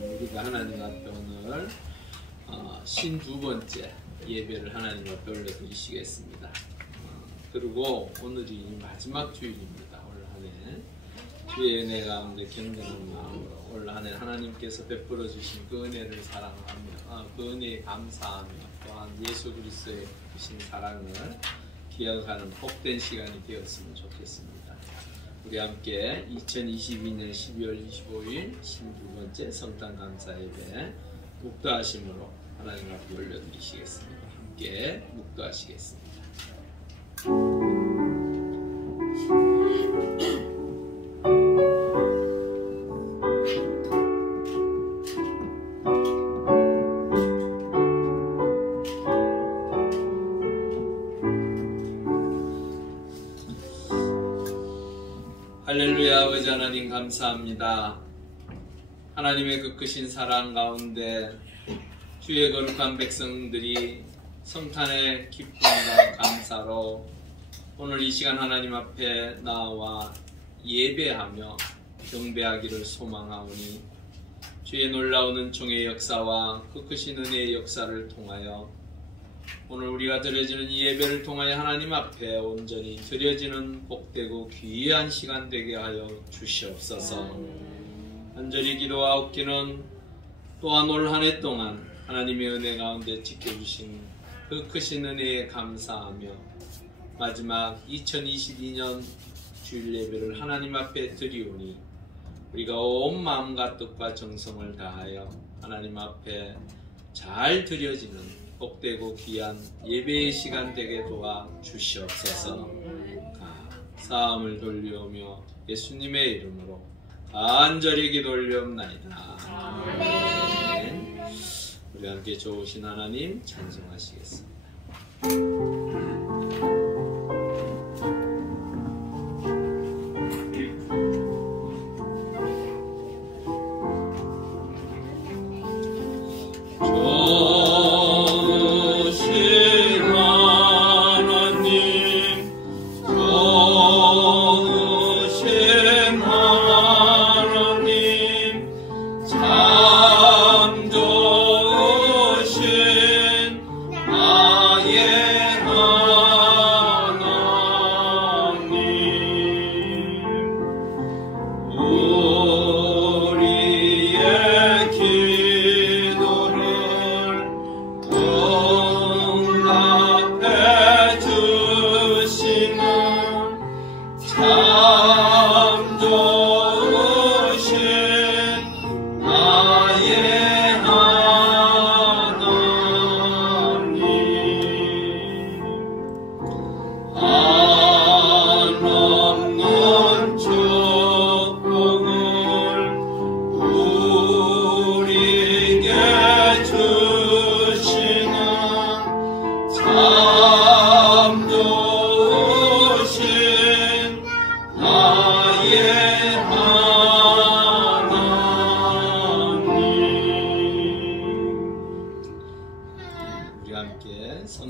우리가 하나님 앞에 오늘 52번째 예배를 하나님 앞에 올려드리시겠습니다. 그리고 오늘이 마지막 주일입니다. 올 한해 주의 은혜 가운데 경건한 마음으로 올 한해 하나님께서 베풀어 주신 그 은혜를 사랑하며 그 은혜에 감사하며 또한 예수 그리스도의 주신 사랑을 기억하는 복된 시간이 되었으면 좋겠습니다. 우리 함께 2022년 12월 25일 12번째 성탄 감사 예배 묵도하심으로 하나님 앞에 올려드리시겠습니다. 함께 묵도하시겠습니다. 할렐루야. 아버지 하나님 감사합니다. 하나님의 그 크신 사랑 가운데 주의 거룩한 백성들이 성탄의 기쁨과 감사로 오늘 이 시간 하나님 앞에 나와 예배하며 경배하기를 소망하오니 주의 놀라운 은총의 역사와 그 크신 은혜의 역사를 통하여 오늘 우리가 드려지는 이 예배를 통하여 하나님 앞에 온전히 드려지는 복되고 귀한 시간 되게 하여 주시옵소서. 간절히 기도하옵기는 또한 올 한 해 동안 하나님의 은혜 가운데 지켜주신 그 크신 은혜에 감사하며 마지막 2022년 주일 예배를 하나님 앞에 드리오니 우리가 온 마음과 뜻과 정성을 다하여 하나님 앞에 잘 드려지는 복되고 귀한 예배의 시간 되게 도와 주시옵소서. 감사함을 돌려오며 예수님의 이름으로 간절히 기도 올려옵나이다. 아멘. 우리 함께 좋으신 하나님 찬송하시겠습니다.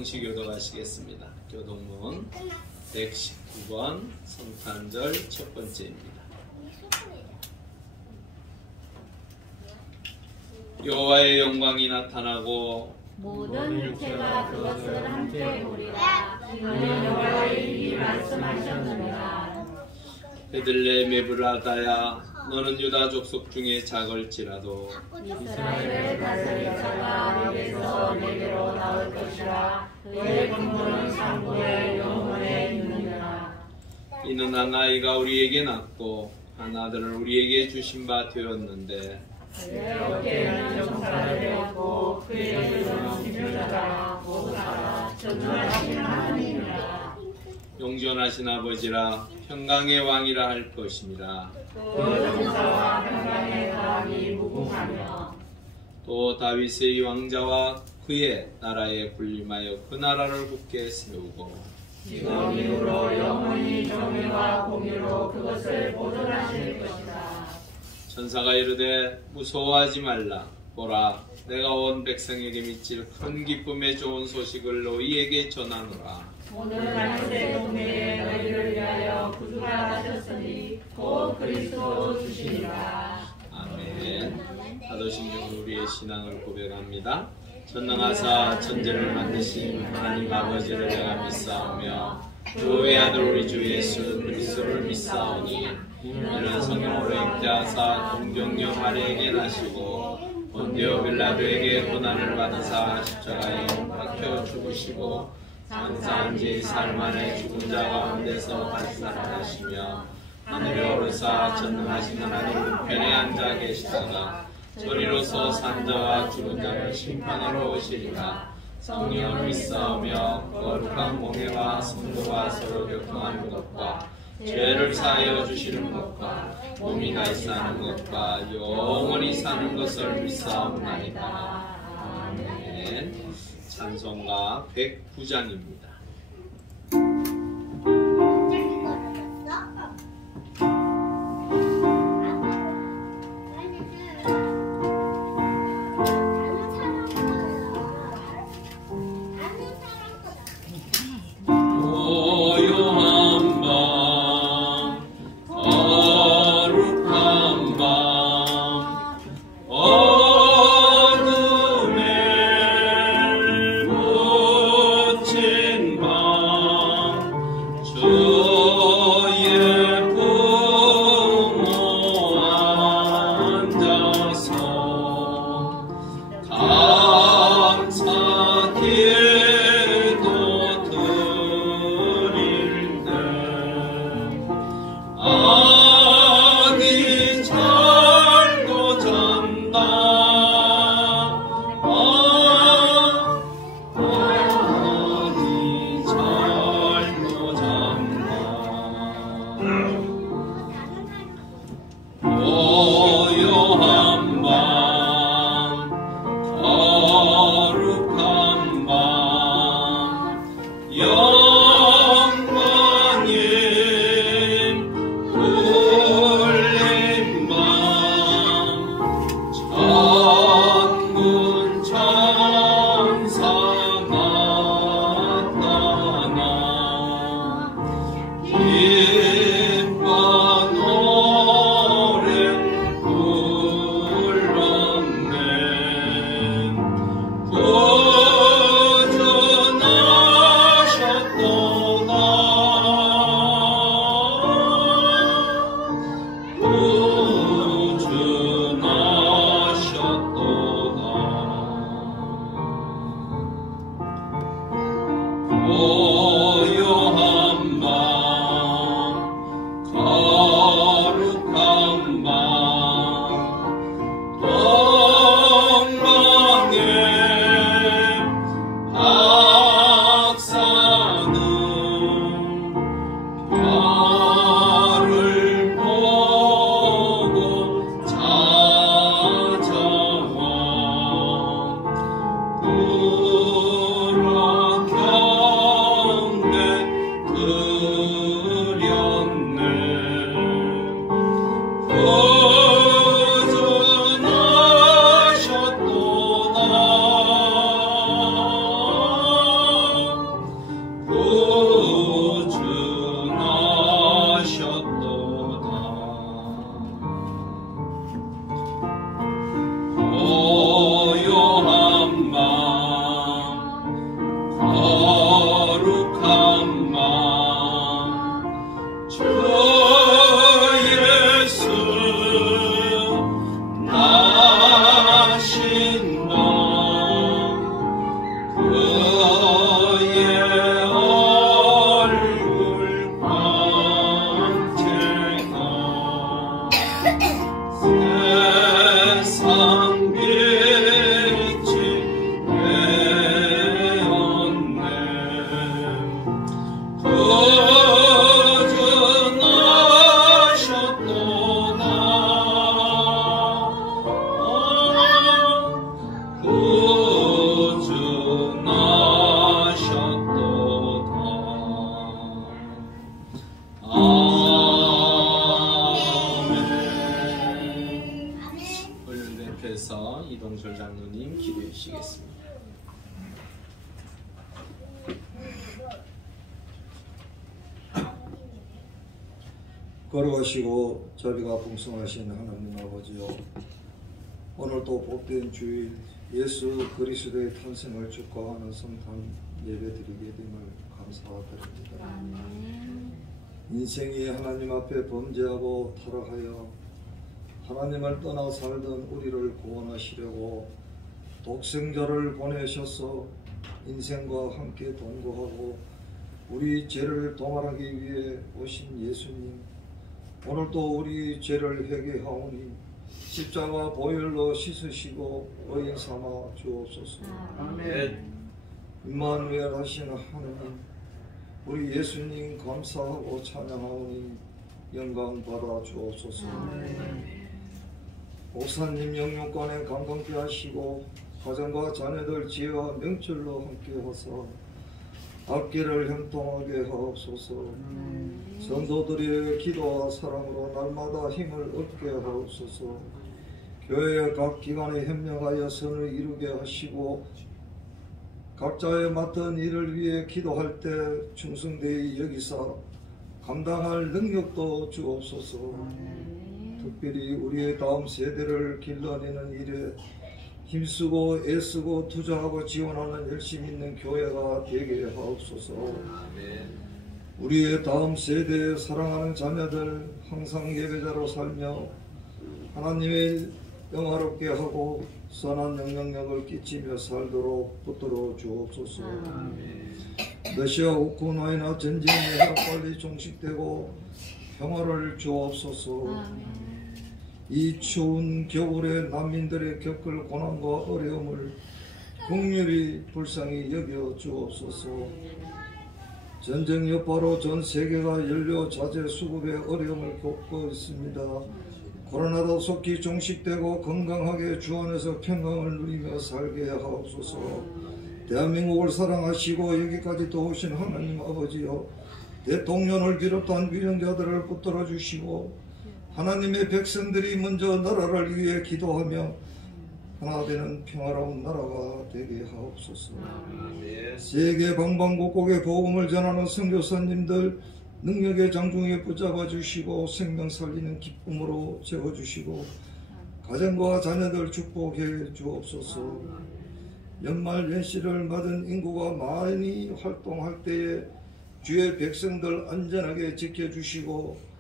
성시교도하시겠습니다. 교동문 119번 성탄절 첫 번째입니다. 여호와의 영광이 나타나고 모든 육체가 그것을 함께 보리라. 이는 여호와의 입이 말씀하셨느니라. 베들레헴 브라다야 너는 유다 족속 중에 작을지라도 이스라엘의 다스리자가 내게서 내게로 나올 것이라. 그의 근본은 상고의 영원에 있느니라. 이는 한 아이가 우리에게 낳고 한 아들을 우리에게 주신 바 되었는데 그의 어깨에는 정사를 배웠고 그의 눈은 지표자라 보호자라 전능하신 하나님이라. 용전하신 아버지라 평강의 왕이라 할 것입니다. 그 정사와 평강의 다함이 무궁하며 또 다윗의 왕자와 그의 나라에 군림하여 그 나라를 굳게 세우고 지금 이후로 영원히 정의와 공의로 그것을 보존하실 것이다. 천사가 이르되 무서워하지 말라. 보라 내가 온 백성에게 미칠 큰 기쁨의 좋은 소식을 너희에게 전하노라. 오늘 다윗의 동네에 너희를 위하여 구주가 나셨으니 곧 그리스도 주시니라. 아멘. 사도신 중 우리의 신앙을 고백합니다. 전능하사 천지를 만드신 하나님 아버지를 내가 믿사오며 그 외아들 우리 주 예수 그리스도를 믿사오니 이는 성령으로 잉태하사 동정녀 마리아에게 나시고 본디오 빌라도에게 고난을 받으사 십자가에 못 박혀 죽으시고 장사한 지 사흘 만에 죽은 자 가운데서 다시 살아나시며 하늘에 오르사 전능하신 하나님 우편에 앉아 계시다가 저리로서 산 자와 죽은 자를 심판하러 오시리라. 성령을 믿사오며 거룩한 공회와 성도와 서로 교통하는 것과 죄를 사하여 주시는 것과 몸이 다시 사는 것과 영원히 사는 것을 믿사옵나이다. 아멘. 찬송가 109장입니다. 이동철 장로님 기도해 주시겠습니다. 거룩하시고 자비가 풍성하신 하나님 아버지요, 오늘도 복된 주일 예수 그리스도의 탄생을 축하하는 성탄 예배드리게 됨을 감사드립니다. 인생이 하나님 앞에 범죄하고 타락하여 하나님을 떠나 살던 우리를 구원하시려고 독생자를 보내셔서 인생과 함께 동거하고 우리 죄를 도말하기 위해 오신 예수님, 오늘도 우리 죄를 회개하오니 십자가 보혈로 씻으시고 의인 삼아 주옵소서. 아멘. 임마누엘 하시는 하느님, 우리 예수님 감사하고 찬양하오니 영광 받아 주옵소서. 목사님 영육간에 강건케 하시고 가정과 자녀들 지혜와 명철로 함께 하사 앞길을 형통하게 하옵소서. 성도들의 기도와 사랑으로 날마다 힘을 얻게 하옵소서. 교회의 각 기관에 현명하여 선을 이루게 하시고 각자의 맡은 일을 위해 기도할 때 충성되이 여기사 감당할 능력도 주옵소서. 특별히 우리의 다음 세대를 길러내는 일에 힘쓰고 애쓰고 투자하고 지원하는 열심 있는 교회가 되게 하옵소서. 우리의 다음 세대의 사랑하는 자녀들 항상 예배자로 살며 하나님의 영화롭게 하고 선한 영향력을 끼치며 살도록 붙들어 주옵소서. 러시아 우크라이나 전쟁이 빨리 종식되고 평화를 주옵소서. 이 추운 겨울에 난민들의 겪을 고난과 어려움을 긍휼히 불쌍히 여겨 주옵소서. 전쟁 여파로 전 세계가 연료 자재 수급의 어려움을 겪고 있습니다. 코로나도 속히 종식되고 건강하게 주 안에서 평강을 누리며 살게 하옵소서. 대한민국을 사랑하시고 여기까지 도우신 하나님 아버지여, 대통령을 비롯한 위정자들을 붙들어 주시고 하나님의 백성들이 먼저 나라를 위해 기도하며 하나 되는 평화로운 나라가 되게 하옵소서. 세계 방방곡곡에 복음을 전하는 선교사님들 능력의 장중에 붙잡아 주시고 생명 살리는 기쁨으로 채워주시고 가정과 자녀들 축복해 주옵소서. 연말 연시를 맞은 인구가 많이 활동할 때에 주의 백성들 안전하게 지켜주시고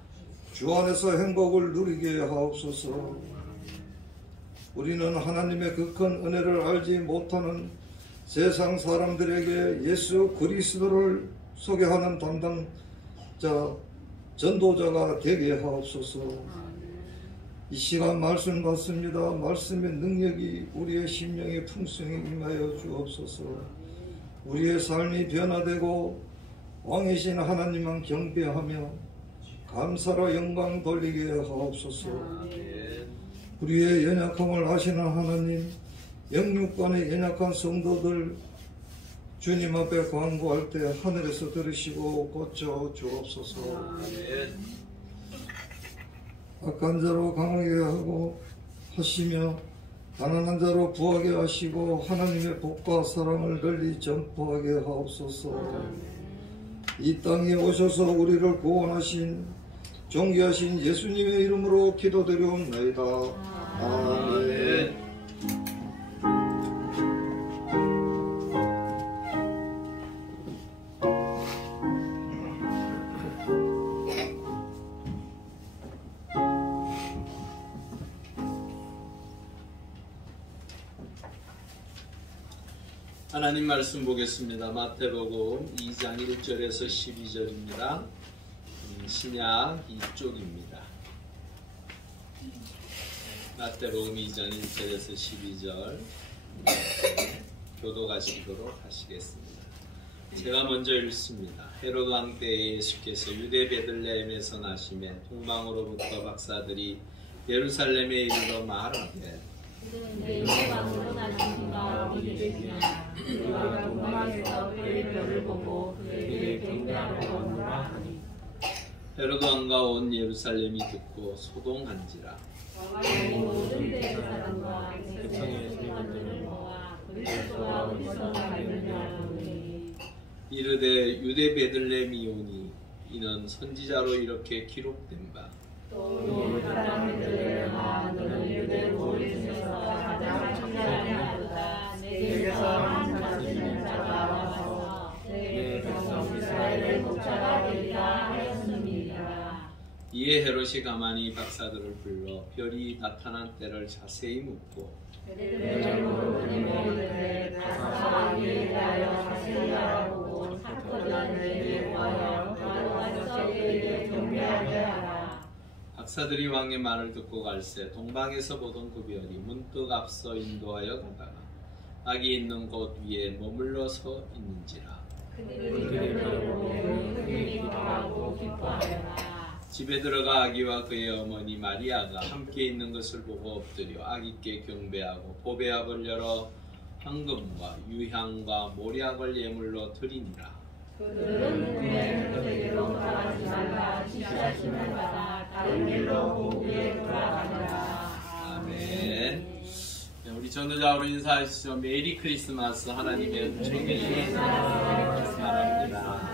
주 안에서 행복을 누리게 하옵소서. 우리는 하나님의 그 큰 은혜를 알지 못하는 세상 사람들에게 예수 그리스도를 소개하는 담당자, 전도자가 되게 하옵소서. 이 시간 말씀 받습니다. 말씀의 능력이 우리의 심령의 풍성에 임하여 주옵소서. 우리의 삶이 변화되고 왕이신 하나님만 경배하며 감사로 영광 돌리게 하옵소서. 우리의 연약함을 아시는 하나님, 영육간의 연약한 성도들 주님 앞에 간구할 때 하늘에서 들으시고 고쳐 주옵소서. 악한 자로 강하게 하고 하시며 가난한 자로 부하게 하시고 하나님의 복과 사랑을 널리 전파하게 하옵소서. 이 땅에 오셔서 우리를 구원하신 존귀하신 예수님의 이름으로 기도드리옵나이다. 아멘. 하나님 말씀 보겠습니다. 마태복음 2장 1절에서 12절입니다. 신약 이쪽입니다. 마태복음 2장 1절에서 12절 교도가시도록 하시겠습니다. 제가 먼저 읽습니다. 헤롯 왕 때에 예수께서 유대 베들레헴에서 나시매 동방으로부터 박사들이 예루살렘에 이르러 말하되 여호와로 나시니가 어디 계시냐. 우리가 동방에서 그의 별을 보고 그에게 경배하러 오노라 하니. 헤롯 왕과 온 예루살렘이 듣고 소동한지라. 모든 때 사람과 백성의 세관들을 모아 그리스도가 어디서 나느냐 하니. 이르되 유대 베들레헴이오니 이는 선지자로 이렇게 기록된 바 또 사람들의 마음은 유대 모리 중에서 가장 착한 자보다 내게서 항상 자가 와서 내 백성 이스라엘의 목자가 되리라 하였습니다. 이에 헤롯이 가만히 박사들을 불러 별이 나타난 때를 자세히 묻고 베들레헴으로 보내되 박사가 이에 대하여 자세히 알아보고 사건을 내게 구하여 바로 박사에게 경배하게 하라. 박사들이 왕의 말을 듣고 갈새 동방에서 보던 그 별이 문득 앞서 인도하여 가다가 아기 있는 곳 위에 머물러 서 있는지라. 그들이 별을 보고 크게 기뻐하고 기뻐하더라. 집에 들어가 아기와 그의 어머니 마리아가 함께 있는 것을 보고 엎드려 아기께 경배하고 보배압을 열어 황금과 유향과 모략을 예물로 드리니라. 그들은 꿈에 그에게로 돌아가지 말라 지시하심을 받아 다른 길로 고국에 돌아가니라. 아멘. 네, 우리 전도자로 인사하시죠. 메리 크리스마스. 하나님의 은총이 바랍니다.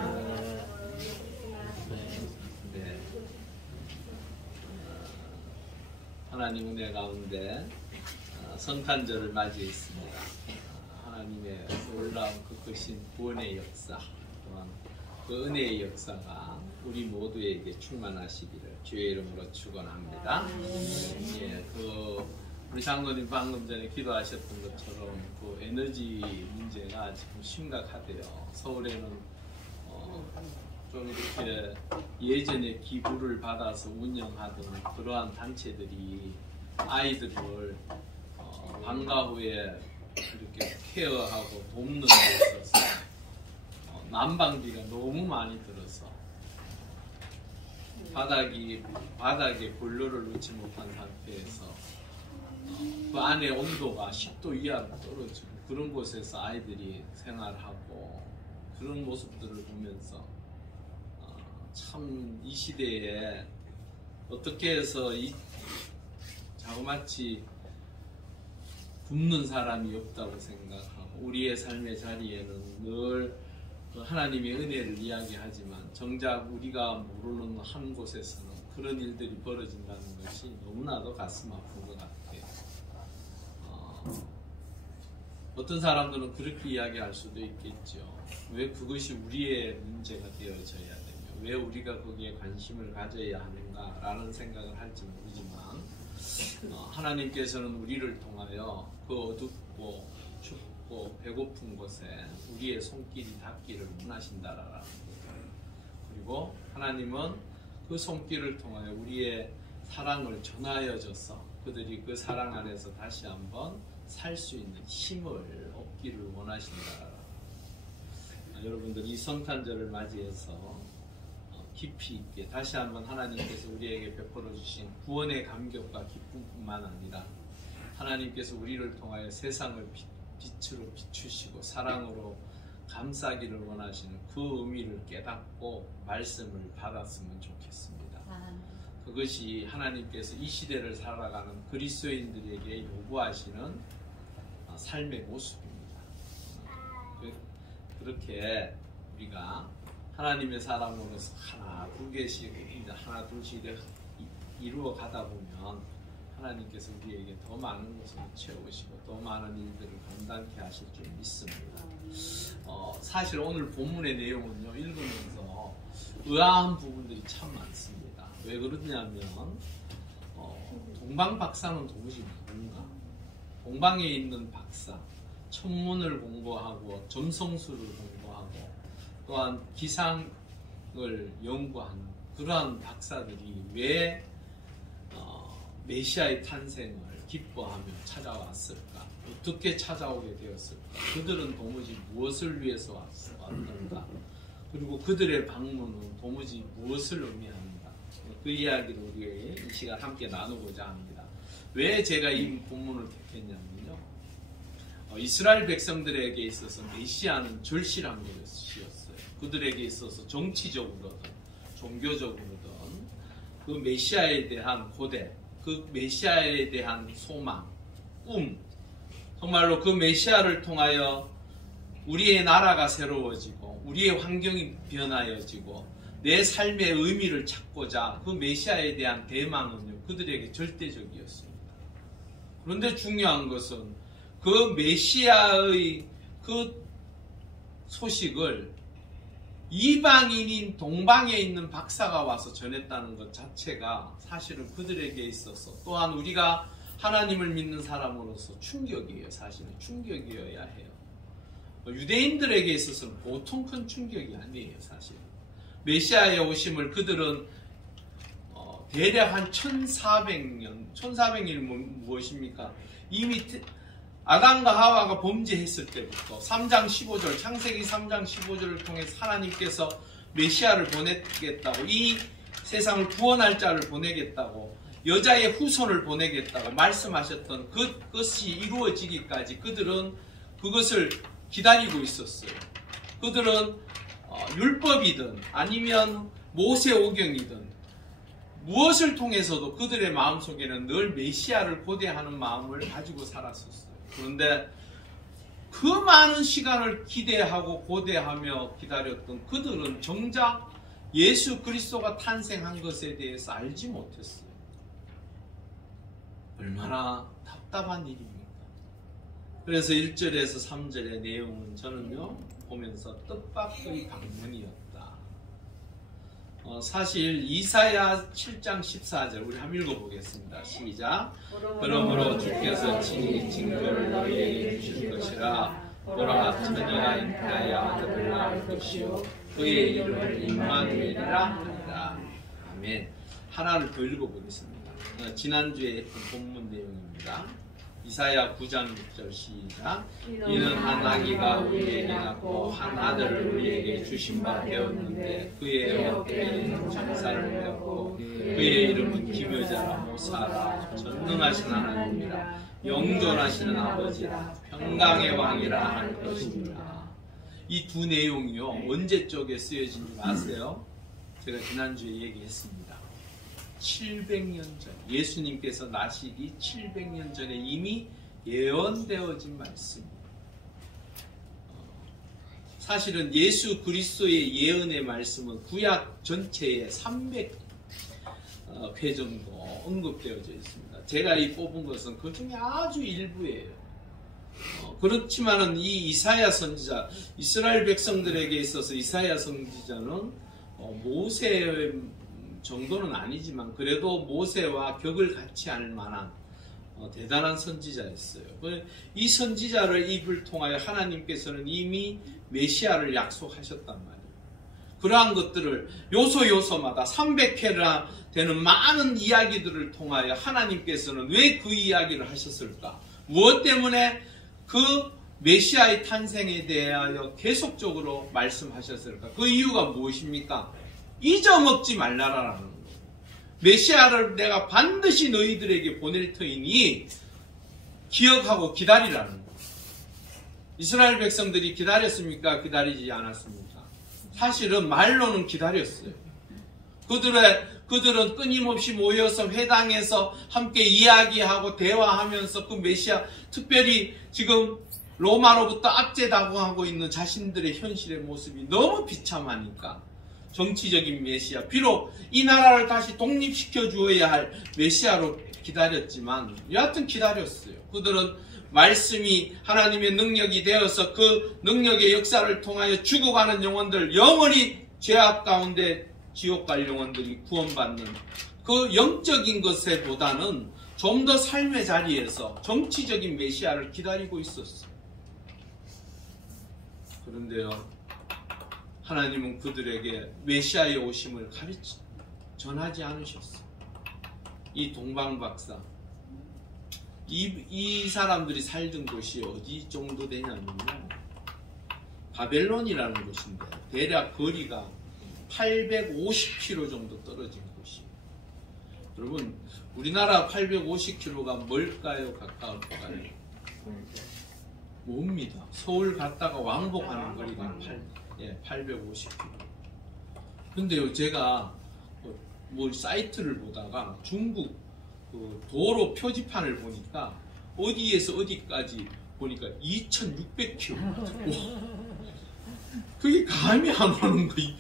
네. 하나님 은혜 가운데 성탄절을 맞이했습니다. 하나님의 놀라운 그 크신 구원의 역사, 또한 그 은혜의 역사가 우리 모두에게 충만하시기를 주의 이름으로 축원합니다. 예, 우리 장로님 방금 전에 기도하셨던 것처럼 그 에너지 문제가 지금 심각하대요. 서울에는 좀 이렇게 예전에 기부를 받아서 운영하던 그러한 단체들이 아이들을 방과 후에 이렇게 케어하고 돕는 데 있어서 난방비가 너무 많이 들어서 바닥에 보일러를 넣지 못한 상태에서 그 안에 온도가 10도 이하로 떨어지고 그런 곳에서 아이들이 생활하고 그런 모습들을 보면서 참 이 시대에 어떻게 해서 이 자그마치 굶는 사람이 없다고 생각하고 우리의 삶의 자리에는 늘 하나님의 은혜를 이야기하지만 정작 우리가 모르는 한 곳에서는 그런 일들이 벌어진다는 것이 너무나도 가슴 아픈 것 같아요. 어떤 사람들은 그렇게 이야기할 수도 있겠죠. 왜 그것이 우리의 문제가 되어져야 되며 왜 우리가 거기에 관심을 가져야 하는가 라는 생각을 할지 모르지만 하나님께서는 우리를 통하여 그 어둡고 춥고 배고픈 곳에 우리의 손길이 닿기를 원하신다라는 거예요. 그리고 하나님은 그 손길을 통하여 우리의 사랑을 전하여 줘서 그들이 그 사랑 안에서 다시 한번 살 수 있는 힘을 얻기를 원하신다. 여러분들 이 성탄절을 맞이해서 깊이 있게 다시 한번 하나님께서 우리에게 베풀어 주신 구원의 감격과 기쁨뿐만 아니라 하나님께서 우리를 통하여 세상을 빛으로 비추시고 사랑으로 감싸기를 원하시는 그 의미를 깨닫고 말씀을 받았으면 좋겠습니다. 그것이 하나님께서 이 시대를 살아가는 그리스도인들에게 요구하시는 삶의 모습입니다. 그렇게 우리가 하나님의 사람으로서 하나 둘 개씩 하나 둘씩 이루어 가다 보면 하나님께서 우리에게 더 많은 것을 채우시고 더 많은 일들을 감당케 하실 줄 믿습니다. 사실 오늘 본문의 내용은요 읽으면서 의아한 부분들이 참 많습니다. 왜 그러냐면 동방박사는 도무지 뭔가 동방에 있는 박사 천문을 공부하고 점성술을 공부하고 또한 기상을 연구하는 그러한 박사들이 왜 메시아의 탄생을 기뻐하며 찾아왔을까? 어떻게 찾아오게 되었을까? 그들은 도무지 무엇을 위해서 왔는가? 그리고 그들의 방문은 도무지 무엇을 의미하는가? 그 이야기를 우리 이 시간 함께 나누고자 합니다. 왜 제가 이 본문을 택했냐면요. 이스라엘 백성들에게 있어서 메시아는 절실한 것이었어요. 그들에게 있어서 정치적으로든 종교적으로든 그 메시아에 대한 고대, 그 메시아에 대한 소망, 꿈, 정말로 그 메시아를 통하여 우리의 나라가 새로워지고 우리의 환경이 변화해지고 내 삶의 의미를 찾고자 그 메시아에 대한 대망은요, 그들에게 절대적이었습니다. 그런데 중요한 것은 그 메시아의 그 소식을 이방인인 동방에 있는 박사가 와서 전했다는 것 자체가 사실은 그들에게 있어서, 또한 우리가 하나님을 믿는 사람으로서 충격이에요. 사실은 충격이어야 해요. 유대인들에게 있어서는 보통 큰 충격이 아니에요. 사실 메시아의 오심을 그들은 대략 한 1400년, 1400년이 무엇입니까? 이미 아담과 하와가 범죄했을 때부터 3장 15절, 창세기 3장 15절을 통해서 하나님께서 메시아를 보내겠다고, 이 세상을 구원할 자를 보내겠다고, 여자의 후손을 보내겠다고 말씀하셨던 그것이 이루어지기까지 그들은 그것을 기다리고 있었어요. 그들은 율법이든 아니면 모세오경이든 무엇을 통해서도 그들의 마음속에는 늘 메시아를 고대하는 마음을 가지고 살았었어요. 그런데 그 많은 시간을 기대하고 고대하며 기다렸던 그들은 정작 예수 그리스도가 탄생한 것에 대해서 알지 못했어요. 얼마나 답답한 일입니까? 그래서 1절에서 3절의 내용은 저는요, 보면서 뜻밖의 방문이었다. 사실 이사야 7장 14절 우리 한번 읽어보겠습니다. 시작. 그러므로 주께서 친히 징조를 너희에게 주실 것이라. 보라, 처녀가 잉태하여 아들을 낳을 것이요 그의 이름을 임마누엘이라 하리라. 아멘. 하나를 더 읽어보겠습니다. 지난주에 했던 본문 내용입니다. 이사야 9장 6절 시작. 이는 한 아기가 우리에게 낳고 한 아들을 우리에게 주신 바 되었는데 그의 어깨에는 장사를 배웠고 그의 이름은 기묘자라 모사라 전능하신 하나님이라 영존하시는 아버지라 평강의 왕이라 할 것입니다. 이 두 내용이요, 언제 쪽에 쓰여진지 아세요? 제가 지난주에 얘기했습니다. 700년 전, 예수님께서 나시기 700년 전에 이미 예언되어진 말씀입니다. 사실은 예수 그리스도의 예언의 말씀은 구약 전체에 300회 정도 언급되어져 있습니다. 제가 이 뽑은 것은 그 중에 아주 일부예요. 그렇지만은 이 이사야 선지자, 이스라엘 백성들에게 있어서 이사야 선지자는 모세의 정도는 아니지만 그래도 모세와 격을 같이 할 만한 대단한 선지자였어요. 이 선지자를 입을 통하여 하나님께서는 이미 메시아를 약속하셨단 말이에요. 그러한 것들을 요소요소마다 300회나 되는 많은 이야기들을 통하여 하나님께서는 왜 그 이야기를 하셨을까? 무엇 때문에 그 메시아의 탄생에 대하여 계속적으로 말씀하셨을까? 그 이유가 무엇입니까? 잊어먹지 말라라는 거예요. 메시아를 내가 반드시 너희들에게 보낼 터이니 기억하고 기다리라는 거예요. 이스라엘 백성들이 기다렸습니까? 기다리지 않았습니까? 사실은 말로는 기다렸어요. 그들은 끊임없이 모여서 회당에서 함께 이야기하고 대화하면서 그 메시아, 특별히 지금 로마로부터 압제당하고 있는 자신들의 현실의 모습이 너무 비참하니까 정치적인 메시아, 비록 이 나라를 다시 독립시켜 주어야 할 메시아로 기다렸지만 여하튼 기다렸어요. 그들은 말씀이 하나님의 능력이 되어서 그 능력의 역사를 통하여 죽어가는 영혼들, 영원히 죄악 가운데 지옥 갈 영혼들이 구원받는 그 영적인 것에 보다는 좀 더 삶의 자리에서 정치적인 메시아를 기다리고 있었어요. 그런데요, 하나님은 그들에게 메시아의 오심을 전하지 않으셨어요. 이 동방박사, 이 사람들이 살던 곳이 어디 정도 되냐면요, 바벨론이라는 곳인데 대략 거리가 850km 정도 떨어진 곳이에요. 여러분, 우리나라 850km가 멀까요? 가까울까요? 멉니다. 서울 갔다가 왕복하는 거리가 850km. 근데요, 제가 뭐 사이트를 보다가 중국 그 도로 표지판을 보니까 어디에서 어디까지 보니까 2600km. 그게 감이 안 오는 거예요.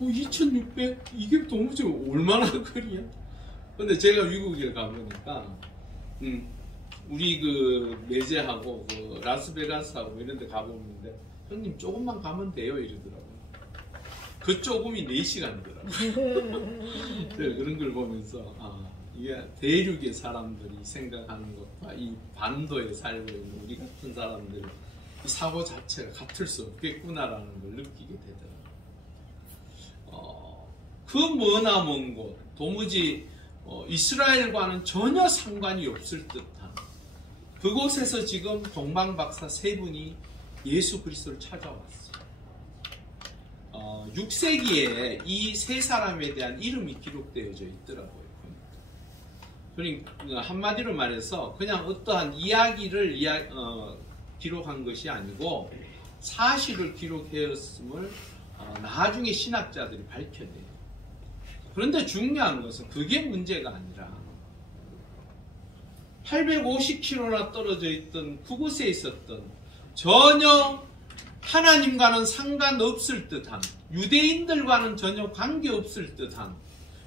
2600? 이게 도무지 얼마나 거리야? 근데 제가 미국에 가보니까 우리 그 메제하고 그 라스베가스하고 이런 데 가보는데 형님 조금만 가면 돼요 이러더라고요. 그 조금이 4시간이더라고요. 그런 걸 보면서 이게 대륙의 사람들이 생각하는 것과 이 반도에 살고 있는 우리 같은 사람들 이 사고 자체가 같을 수 없겠구나라는 걸 느끼게 되더라고요. 그 머나 먼 곳, 도무지 이스라엘과는 전혀 상관이 없을 듯한 그곳에서 지금 동방박사 3분이 예수 그리스도를 찾아왔어요. 6세기에 이 3사람에 대한 이름이 기록되어져 있더라고요. 그러니까 한마디로 말해서 그냥 어떠한 이야기를 기록한 것이 아니고 사실을 기록하였음을 나중에 신학자들이 밝혀내요. 그런데 중요한 것은 그게 문제가 아니라 850km나 떨어져 있던 그곳에 있었던 전혀 하나님과는 상관없을 듯한 유대인들과는 전혀 관계없을 듯한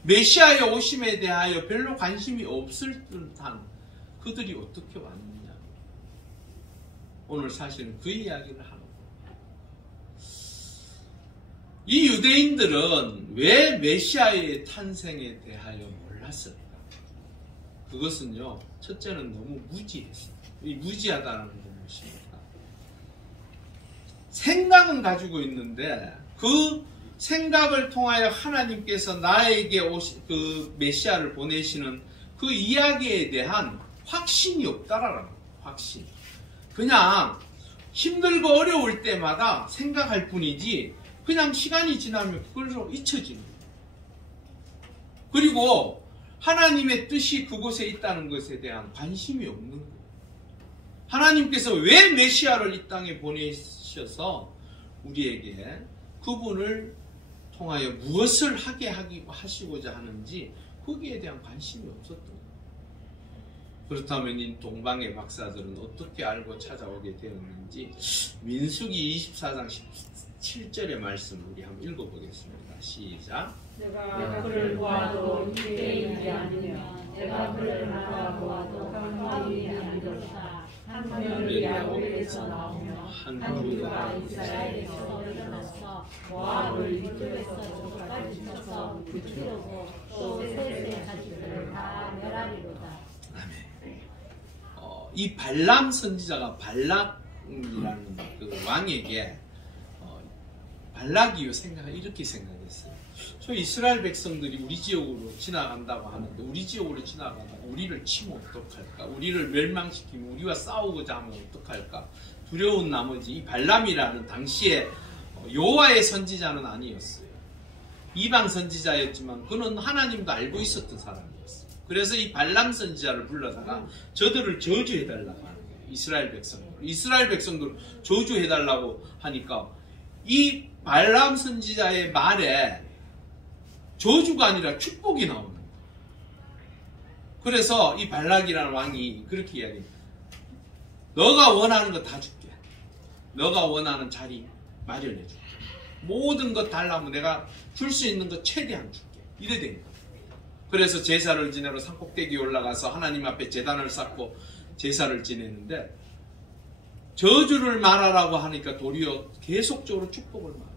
메시아의 오심에 대하여 별로 관심이 없을 듯한 그들이 어떻게 왔느냐. 오늘 사실은 그 이야기를 하는 거예요. 이 유대인들은 왜 메시아의 탄생에 대하여 몰랐을까? 그것은요, 첫째는 너무 무지했어요. 이 무지하다는 건 무엇입니까? 생각은 가지고 있는데 그 생각을 통하여 하나님께서 나에게 그 메시아를 보내시는 그 이야기에 대한 확신이 없다라는 거예요. 확신. 그냥 힘들고 어려울 때마다 생각할 뿐이지 그냥 시간이 지나면 그걸로 잊혀지는 거예요. 그리고 하나님의 뜻이 그곳에 있다는 것에 대한 관심이 없는 거예요. 하나님께서 왜 메시아를 이 땅에 보내셔서 우리에게 그분을 통하여 무엇을 하게 하시고자 하는지 거기에 대한 관심이 없었던 거예요. 그렇다면 이 동방의 박사들은 어떻게 알고 찾아오게 되었는지 민수기 24장 17절의 말씀을 우리 한번 읽어보겠습니다. 시작. 내가 그를 보아도 유대인이 아니며 내가 그를 보아도 강민이 아니로다. 한 명이 야곱에서 나오며 한 유다가 이스라엘에서 일어나서 모압을 이쪽에서 저쪽까지 쳐서 붙이려고 또 셋의 자식들을 다 멸하리로다. 이 발람 선지자가 발락이라는 그 왕에게 발락이 이렇게 생각했어요. 저 이스라엘 백성들이 우리 지역으로 지나간다고 하는데 우리 지역으로 지나가다가 우리를 치면 어떡할까? 우리를 멸망시키면 우리와 싸우고자 하면 어떡할까? 두려운 나머지 이 발람이라는 당시에 여호와의 선지자는 아니었어요. 이방 선지자였지만 그는 하나님도 알고 있었던 사람이었어요. 그래서 이 발람 선지자를 불러다가 저들을 저주해달라고 하는 거예요. 이스라엘 백성들 저주해달라고 하니까 이 발람 선지자의 말에 저주가 아니라 축복이 나오는 거예요. 그래서 이 발락이라는 왕이 그렇게 이야기해요. 너가 원하는 거 다 줄게. 너가 원하는 자리 마련해 줄게. 모든 것 달라면 내가 줄 수 있는 거 최대한 줄게. 이래 된 거예요. 그래서 제사를 지내러 산꼭대기에 올라가서 하나님 앞에 제단을 쌓고 제사를 지내는데 저주를 말하라고 하니까 도리어 계속적으로 축복을 말해요.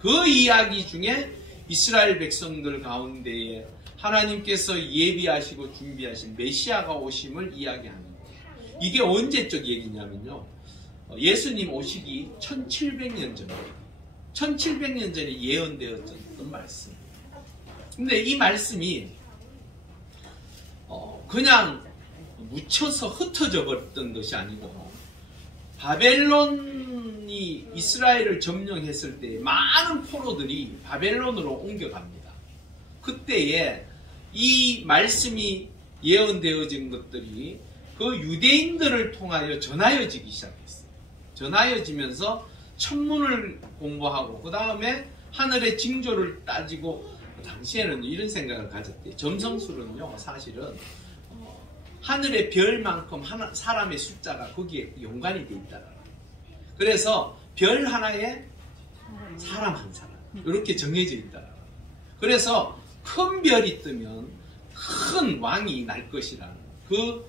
그 이야기 중에 이스라엘 백성들 가운데에 하나님께서 예비하시고 준비하신 메시아가 오심을 이야기하는 거예요. 이게 언제적 얘기냐면요. 예수님 오시기 1700년 전이에요. 1700년 전에 예언되었던 말씀. 근데 이 말씀이 그냥 묻혀서 흩어져 버렸던 것이 아니고 바벨론이 이스라엘을 점령했을 때 많은 포로들이 바벨론으로 옮겨갑니다. 그때에 이 말씀이 예언되어진 것들이 그 유대인들을 통하여 전하여지기 시작했어요. 전하여지면서 천문을 공부하고 그 다음에 하늘의 징조를 따지고 당시에는 이런 생각을 가졌대요. 점성술은요 사실은 하늘의 별만큼 사람의 숫자가 거기에 연관이 돼 있다라. 그래서 별 하나에 사람 한 사람 이렇게 정해져 있다. 그래서 큰 별이 뜨면 큰 왕이 날 것이라는 그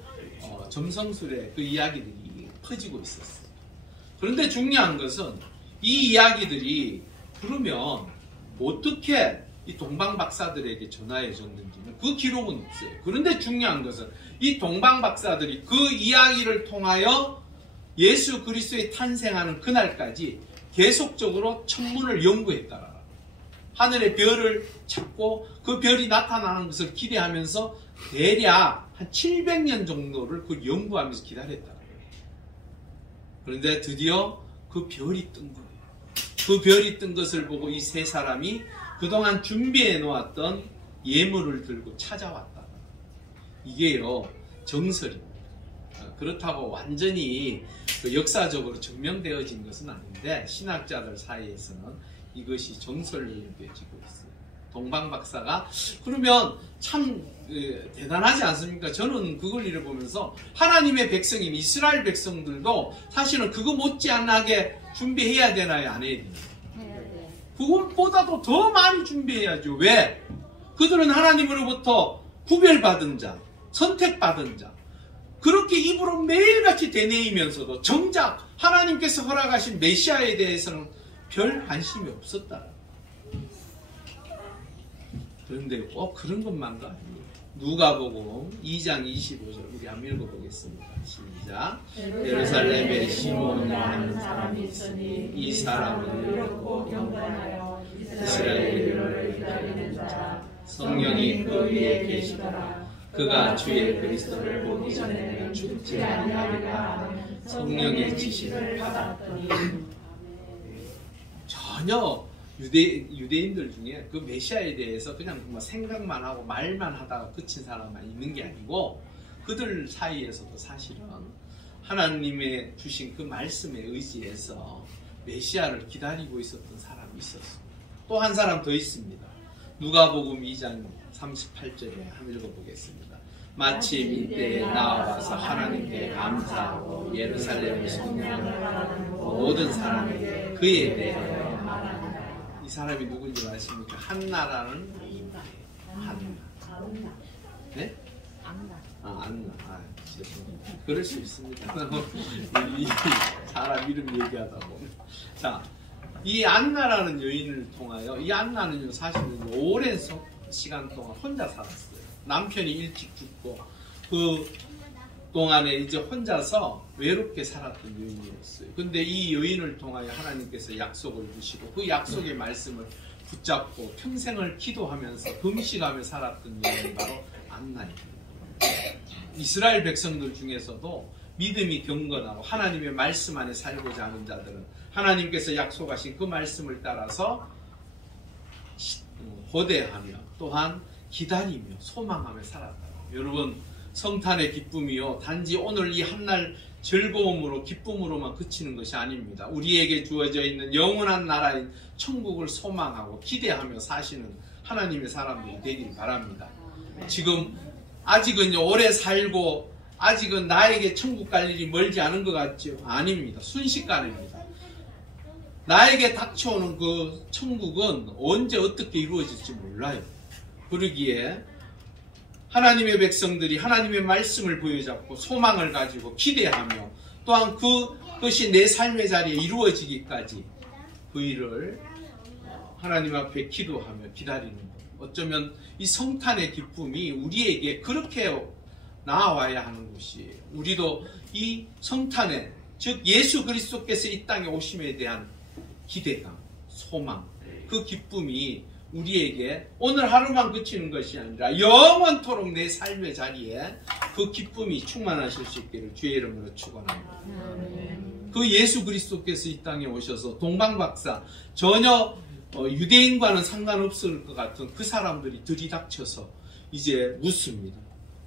점성술의 그 이야기들이 퍼지고 있었어요. 그런데 중요한 것은 이 이야기들이 그러면 어떻게 이 동방박사들에게 전하해 줬는지는 그 기록은 없어요. 그런데 중요한 것은 이 동방박사들이 그 이야기를 통하여 예수 그리스도의 탄생하는 그날까지 계속적으로 천문을 연구했다라. 하늘의 별을 찾고 그 별이 나타나는 것을 기대하면서 대략 한 700년 정도를 그 연구하면서 기다렸다. 그런데 드디어 그 별이 뜬 거예요. 그 별이 뜬 것을 보고 이 세 사람이 그동안 준비해 놓았던 예물을 들고 찾아왔다. 이게요, 정설입니다. 그렇다고 완전히 역사적으로 증명되어진 것은 아닌데 신학자들 사이에서는 이것이 정설로 여겨지고 있어요. 동방박사가 그러면 참 대단하지 않습니까? 저는 그걸 읽어보면서 하나님의 백성인 이스라엘 백성들도 사실은 그거 못지않게 준비해야 되나요? 안 해야 되나요? 그것보다도 더 많이 준비해야죠. 왜? 그들은 하나님으로부터 구별받은 자, 선택받은 자, 그렇게 입으로 매일같이 되뇌이면서도 정작 하나님께서 허락하신 메시아에 대해서는 별 관심이 없었다. 그런데 꼭 그런 것만가? 누가복음 2장 25절 우리 한번 읽어보겠습니다. 시작. 예루살렘에 시몬이라는 사람이 있으니 이 사람은 의롭고 경건하여 이스라엘을 기다리는 자 성령이 그 위에 계시더라. 그가 주의 그리스도를 보기 전에는 죽지 아니하리라 하는 성령의 지시를 받았더니 전혀 유대인들 중에 그 메시아에 대해서 그냥 생각만 하고 말만 하다가 그친 사람만 있는 게 아니고 그들 사이에서도 사실은 하나님의 주신 그 말씀에 의지해서 메시아를 기다리고 있었던 사람이 있었어요. 또 한 사람 더 있습니다. 누가복음 2장 38절에 한번 읽어보겠습니다. 마침 이때에 나와서 하나님께 감사하고 예루살렘의 성령을 모든 사람에게 그에 대하여 이 사람이 누군지 아십니까? 한나라는 한나. 네? 안나. 죄송합니다. 그럴 수 있습니다. 이 사람 이름 얘기하다 보면. 자, 이 안나라는 여인을 통하여 이 안나는요 사실은 오랜 시간 동안 혼자 살았어요. 남편이 일찍 죽고 그 동안에 이제 혼자서 외롭게 살았던 여인이었어요. 근데 이 여인을 통하여 하나님께서 약속을 주시고 그 약속의 말씀을 붙잡고 평생을 기도하면서 금식하며 살았던 여인이 바로 안나입니다. 이스라엘 백성들 중에서도 믿음이 경건하고 하나님의 말씀 안에 살고자 하는 자들은 하나님께서 약속하신 그 말씀을 따라서 고대하며 또한 기다리며 소망하며 살았다. 여러분, 성탄의 기쁨이요 단지 오늘 이 한날 즐거움으로 기쁨으로만 그치는 것이 아닙니다. 우리에게 주어져 있는 영원한 나라인 천국을 소망하고 기대하며 사시는 하나님의 사람들이 되길 바랍니다. 지금 아직은 오래 살고 아직은 나에게 천국 갈 일이 멀지 않은 것 같죠? 아닙니다. 순식간입니다. 나에게 닥쳐오는 그 천국은 언제 어떻게 이루어질지 몰라요. 그러기에 하나님의 백성들이 하나님의 말씀을 부여잡고 소망을 가지고 기대하며 또한 그것이 내 삶의 자리에 이루어지기까지 그 일을 하나님 앞에 기도하며 기다리는 것. 어쩌면 이 성탄의 기쁨이 우리에게 그렇게 나와야 하는 것이에요. 우리도 이 성탄에 즉 예수 그리스도께서 이 땅에 오심에 대한 기대감, 소망, 그 기쁨이 우리에게 오늘 하루만 그치는 것이 아니라 영원토록 내 삶의 자리에 그 기쁨이 충만하실 수 있기를 주의 이름으로 축원합니다. 그 예수 그리스도께서 이 땅에 오셔서 동방박사 전혀 유대인과는 상관없을 것 같은 그 사람들이 들이닥쳐서 이제 묻습니다.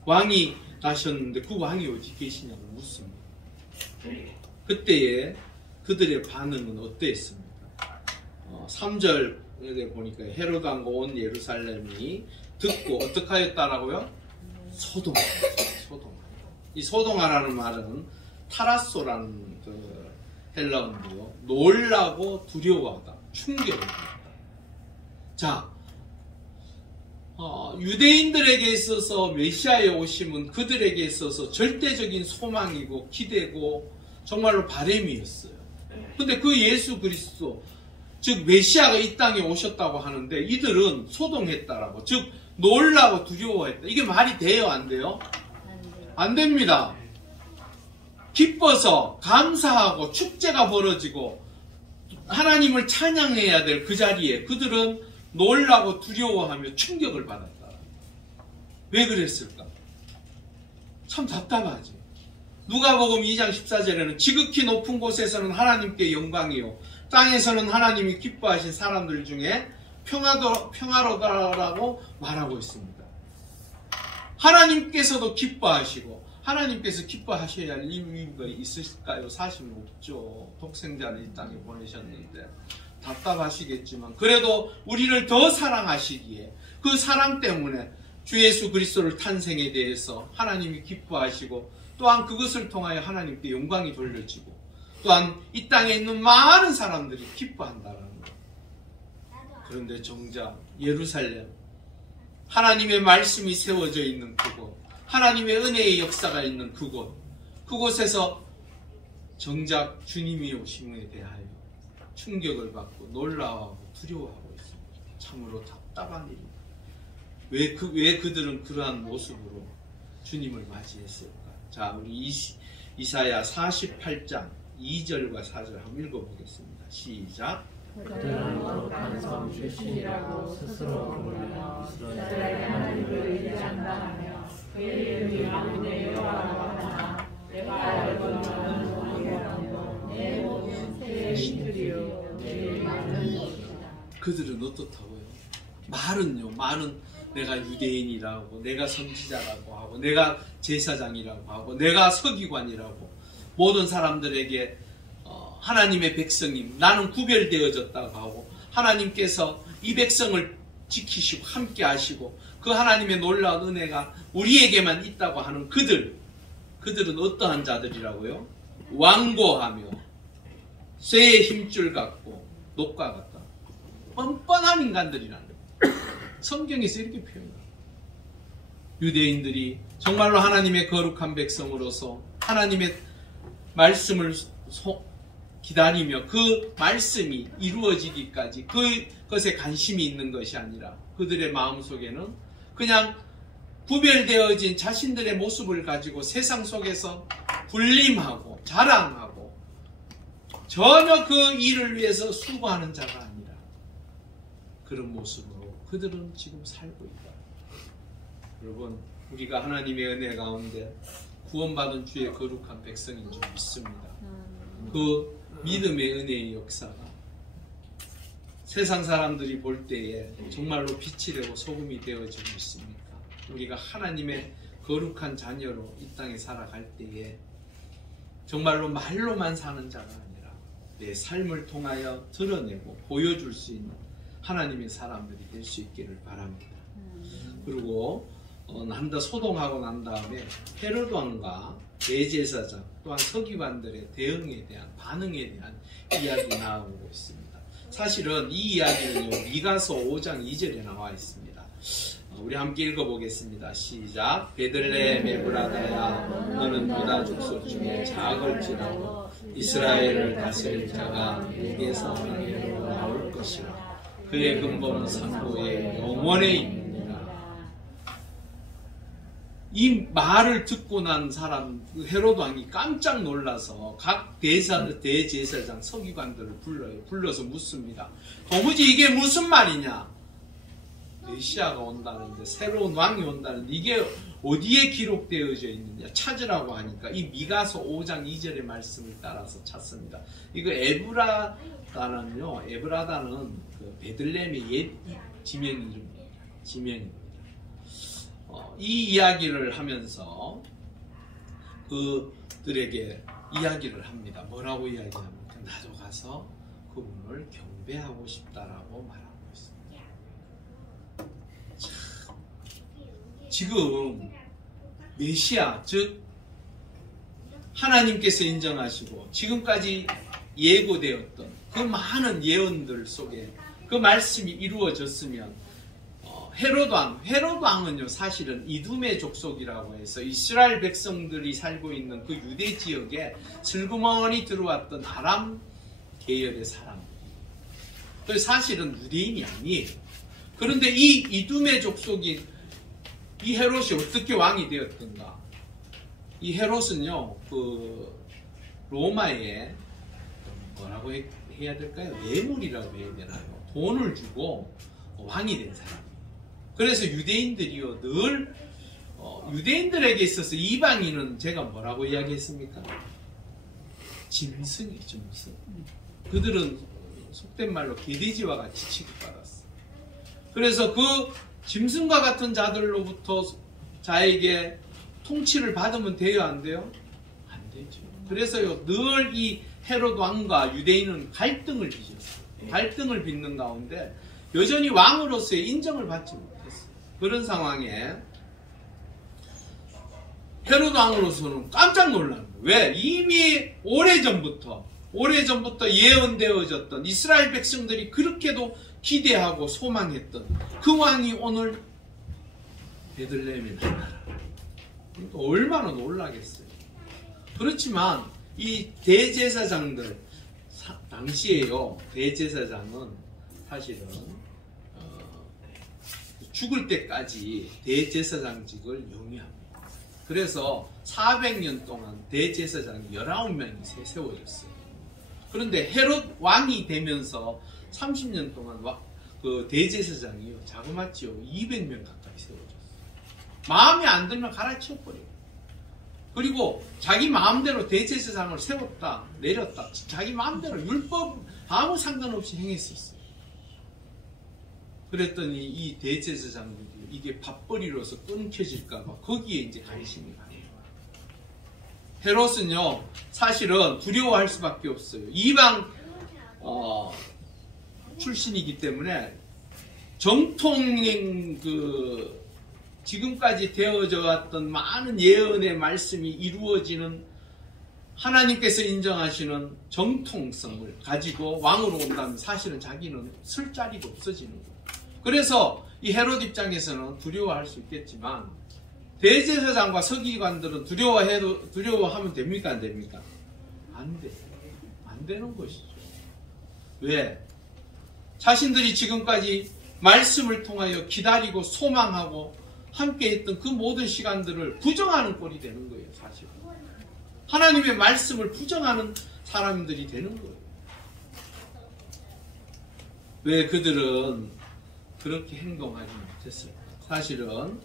왕이 나셨는데 그 왕이 어디 계시냐고 묻습니다. 그때에 그들의 반응은 어땠습니까? 3절에 보니까 헤롯 왕과 온 예루살렘이 듣고 어떻게 하였다라고요? 소동하였다. 이 소동하라는 말은 타라소라는 그 헬라어인데요. 놀라고 두려워하다, 충격을 받다. 자, 유대인들에게 있어서 메시아의 오심은 그들에게 있어서 절대적인 소망이고 기대고 정말로 바람이었어요. 근데 그 예수 그리스도, 즉 메시아가 이 땅에 오셨다고 하는데 이들은 소동했다라고, 즉 놀라고 두려워했다. 이게 말이 돼요? 안 돼요? 안 됩니다. 기뻐서 감사하고 축제가 벌어지고 하나님을 찬양해야 될 그 자리에 그들은 놀라고 두려워하며 충격을 받았다. 왜 그랬을까? 참 답답하지. 누가복음 2장 14절에는 지극히 높은 곳에서는 하나님께 영광이요 땅에서는 하나님이 기뻐하신 사람들 중에 평화로다라고 말하고 있습니다. 하나님께서도 기뻐하시고, 하나님께서 기뻐하셔야 할 이유가 있을까요? 사실은 없죠. 독생자를 이 땅에 보내셨는데 답답하시겠지만 그래도 우리를 더 사랑하시기에 그 사랑 때문에 주 예수 그리스도를 탄생에 대해서 하나님이 기뻐하시고, 또한 그것을 통하여 하나님께 영광이 돌려지고, 또한 이 땅에 있는 많은 사람들이 기뻐한다는 것. 그런데 정작 예루살렘, 하나님의 말씀이 세워져 있는 그곳, 하나님의 은혜의 역사가 있는 그곳에서 정작 주님이 오심에 대하여 충격을 받고 놀라워하고 두려워하고 있습니다. 참으로 답답한 일입니다. 왜 그들은 그러한 모습으로 주님을 맞이했을까? 자, 우리 이사야 48장 2절과 4절 한번 읽어보겠습니다. 시작. 그들은 거룩한 성 출신이라고 스스로 부르며 이스라엘 하나님을 의지한다 하며 그의 이름이 만군의 여호와라고 하나 내가 알거니와 내 모든 새의 신들이요 내게 맞는 것이다. 그들은 어떻다고요? 말은 내가 유대인이라고, 내가 선지자라고 하고, 내가 제사장이라고 하고, 내가 서기관이라고, 모든 사람들에게 하나님의 백성임, 나는 구별되어졌다고 하고, 하나님께서 이 백성을 지키시고 함께 하시고 그 하나님의 놀라운 은혜가 우리에게만 있다고 하는 그들은 어떠한 자들이라고요? 완고하며 쇠의 힘줄 같고 녹과 같다. 뻔뻔한 인간들이라는 거예요. 성경에서 이렇게 표현합니다. 유대인들이 정말로 하나님의 거룩한 백성으로서 하나님의 말씀을 기다리며 그 말씀이 이루어지기까지 그것에 관심이 있는 것이 아니라 그들의 마음속에는 그냥 구별되어진 자신들의 모습을 가지고 세상 속에서 군림하고 자랑하고 전혀 그 일을 위해서 수고하는 자가 아니라 그런 모습으로 그들은 지금 살고 있다. 여러분, 우리가 하나님의 은혜 가운데 구원받은 주의 거룩한 백성인 줄 믿습니다. 그 믿음의 은혜의 역사가 세상 사람들이 볼 때에 정말로 빛이 되고 소금이 되어지고 있습니까? 우리가 하나님의 거룩한 자녀로 이 땅에 살아갈 때에 정말로 말로만 사는 자가 아니라 내 삶을 통하여 드러내고 보여줄 수 있는 하나님의 사람들이 될 수 있기를 바랍니다. 그리고 소동하고 난 다음에 헤롯 왕과 대제사장 또한 서기관들의 대응에 대한 반응에 대한 이야기 나오고 있습니다. 사실은 이 이야기는요, 미가서 5장 2절에 나와 있습니다. 우리 함께 읽어보겠습니다. 시작. 베들레헴 에브라다야 너는 유다 족속 중에 작을지라도 이스라엘을 다스릴 자가 네게서 나올 것이라. 그의 근본은 산고에 영원에 있느니라. 이 말을 듣고 난 사람 헤롯 왕이 깜짝 놀라서 각 대제사장 서기관들을 불러서 묻습니다. 도무지 이게 무슨 말이냐? 메시아가 온다는데, 새로운 왕이 온다는데 이게 어디에 기록되어져 있느냐 찾으라고 하니까 이 미가서 5장 2절의 말씀을 따라서 찾습니다. 이거 에브라다는요, 에브라다는 그 베들레헴의 옛 지명 이름입니다. 지명입니다. 이 이야기를 하면서 그들에게 이야기를 합니다. 뭐라고 이야기합니까? 나도 가서 그분을 경배하고 싶다라고 말하고 있습니다. 참, 지금 메시아, 즉 하나님께서 인정하시고 지금까지 예고되었던 그 많은 예언들 속에 그 말씀이 이루어졌으면 헤롯 왕은요 사실은 이두메 족속이라고 해서 이스라엘 백성들이 살고 있는 그 유대 지역에 슬그머니 들어왔던 아람 계열의 사람들. 사실은 유대인이 아니에요. 그런데 이 이두메 족속이 이 헤롯이 어떻게 왕이 되었던가? 이 헤롯은요 그 로마에 뭐라고 해야 될까요? 뇌물이라고 해야 되나요? 돈을 주고 왕이 된 사람. 그래서 유대인들이요 늘 유대인들에게 있어서 이방인은 제가 뭐라고 이야기했습니까? 짐승이 짐승. 그들은 속된 말로 개돼지와 같이 취급받았어. 그래서 그 짐승과 같은 자들로부터 자에게 통치를 받으면 돼요, 안 돼요? 안 되죠. 그래서요 늘 이 헤롯 왕과 유대인은 갈등을 빚었어요. 갈등을 빚는 가운데 여전히 왕으로서의 인정을 받지 못했어요. 그런 상황에 헤롯 왕으로서는 깜짝 놀라는 거예요. 왜? 이미 오래전부터 예언되어졌던 이스라엘 백성들이 그렇게도 기대하고 소망했던 그 왕이 오늘 베들레헴에 나타나. 그러니까 얼마나 놀라겠어요. 그렇지만 이 대제사장들 당시에요 대제사장은 사실은 죽을 때까지 대제사장직을 영위합니다. 그래서 400년 동안 대제사장이 19명이 세워졌어요. 그런데 헤롯 왕이 되면서 30년 동안 그 대제사장이요 자그마치요 200명 가까이 세워졌어요. 마음에 안 들면 갈아치워버려요. 그리고 자기 마음대로 대제사장을 세웠다 내렸다 자기 마음대로 율법 아무 상관없이 행했었어요. 그랬더니 이 대제사장들이 이게 밥벌이로서 끊겨질까봐 거기에 이제 관심이 가요. 헤롯은요 사실은 두려워할 수밖에 없어요. 이방 출신이기 때문에 정통 지금까지 되어져 왔던 많은 예언의 말씀이 이루어지는 하나님께서 인정하시는 정통성을 가지고 왕으로 온다면 사실은 자기는 쓸 자리가 없어지는 거예요. 그래서 이 헤롯 입장에서는 두려워할 수 있겠지만 대제사장과 서기관들은 두려워하면 됩니까? 안 됩니까? 안 돼요. 안 되는 것이죠. 왜? 자신들이 지금까지 말씀을 통하여 기다리고 소망하고 함께 했던 그 모든 시간들을 부정하는 꼴이 되는 거예요. 사실 하나님의 말씀을 부정하는 사람들이 되는 거예요. 왜 그들은 그렇게 행동하지 못했어요? 사실은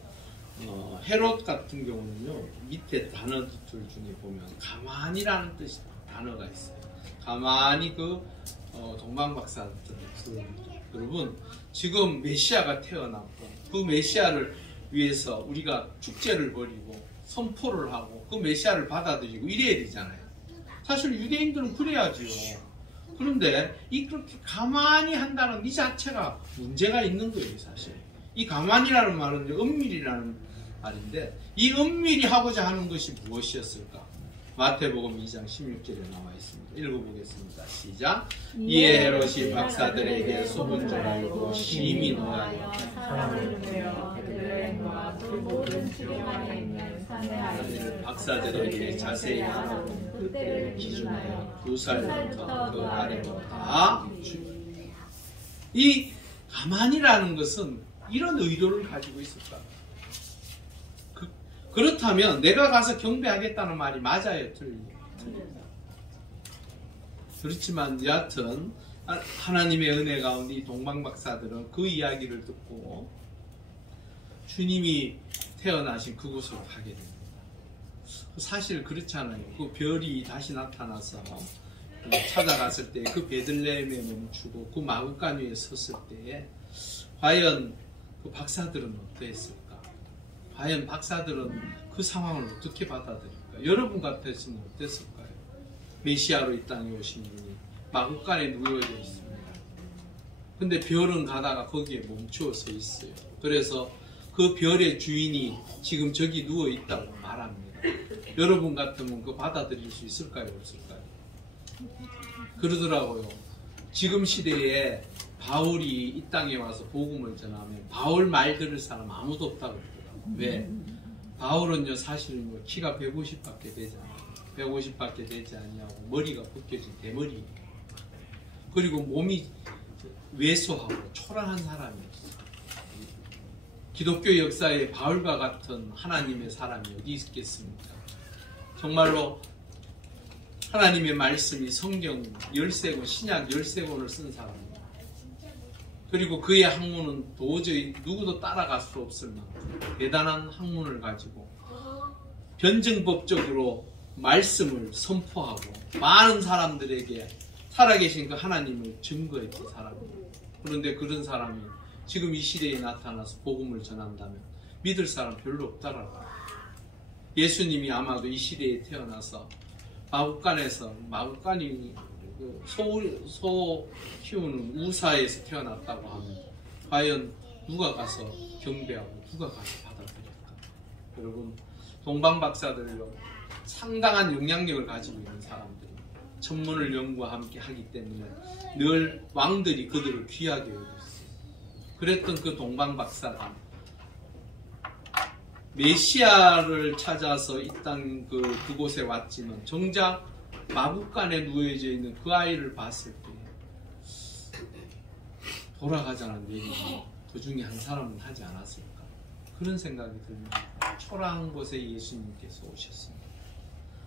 헤롯 같은 경우는요 밑에 단어들 중에 보면 가만이라는 뜻이 단어가 있어요. 가만히 동방박사들 여러분 지금 메시아가 태어났고 그 메시아를 위해서 우리가 축제를 벌이고 선포를 하고 그 메시아를 받아들이고 이래야 되잖아요. 사실 유대인들은 그래야지요. 그런데 그렇게 가만히 한다는 이 자체가 문제가 있는 거예요. 사실 이 가만히라는 말은 은밀이라는 말인데 이 은밀히 하고자 하는 것이 무엇이었을까? 마태복음 2장 16절에 나와 있습니다. 읽어보겠습니다. 시작. 이에 헤롯이 박사들에게 소문 줄 알고 심히 노하여 사람을 보내어 베들레헴과 그 모든 지경안에 있는 산의 아이를 박사들에게 자세히 알아본 그때를 기준하여 2살부터 그 아래로 다 죽였다. 이 가만히라는 것은 이런 의도를 가지고 있었다. 그렇다면 내가 가서 경배하겠다는 말이 맞아요? 틀려요? 그렇지만 여하튼 하나님의 은혜 가운데 이 동방박사들은 그 이야기를 듣고 주님이 태어나신 그곳으로 가게 됩니다. 사실 그렇잖아요. 그 별이 다시 나타나서 찾아갔을 때 그 베들레헴에 멈추고 그 마구간 위에 섰을 때에 과연 그 박사들은 어땠을까? 과연 박사들은 그 상황을 어떻게 받아들일까? 여러분 같았으면 어땠을까요? 메시아로 이 땅에 오신 분이 마구간에 누워져 있습니다. 근데 별은 가다가 거기에 멈추어서 있어요. 그래서 그 별의 주인이 지금 저기 누워 있다고 말합니다. 여러분 같으면 그거 받아들일 수 있을까요? 없을까요? 그러더라고요. 지금 시대에 바울이 이 땅에 와서 복음을 전하면 바울 말 들을 사람 아무도 없다고 그러더라고요. 왜? 바울은요 사실은 뭐 키가 150밖에 되지 않아요. 150밖에 되지 아니하고 머리가 벗겨진 대머리, 그리고 몸이 왜소하고 초라한 사람이었어요. 기독교 역사에 바울과 같은 하나님의 사람이 어디 있겠습니까? 정말로 하나님의 말씀이 성경 13권, 신약 13권을 쓴 사람입니다. 그리고 그의 학문은 도저히 누구도 따라갈 수 없을 만큼 대단한 학문을 가지고 변증법적으로 말씀을 선포하고 많은 사람들에게 살아계신 그 하나님을 증거했던 사람입니다. 그런데 그런 사람이 지금 이 시대에 나타나서 복음을 전한다면 믿을 사람 별로 없다라고. 예수님이 아마도 이 시대에 태어나서 마국간이 소 키우는 우사에서 태어났다고 하면 과연 누가 가서 경배하고 누가 가서 받아들일까? 여러분, 동방박사들로 상당한 영향력을 가지고 있는 사람들이 천문을 연구와 함께 하기 때문에 늘 왕들이 그들을 귀하게 여겼어요. 그랬던 그 동방박사가 메시아를 찾아서 이 땅 그곳에 왔지만 정작 마국간에 누워져 있는 그 아이를 봤을 때 돌아가자는 얘기를 그 중에 한 사람은 하지 않았을까? 그런 생각이 듭니다. 초라한 곳에 예수님께서 오셨습니다.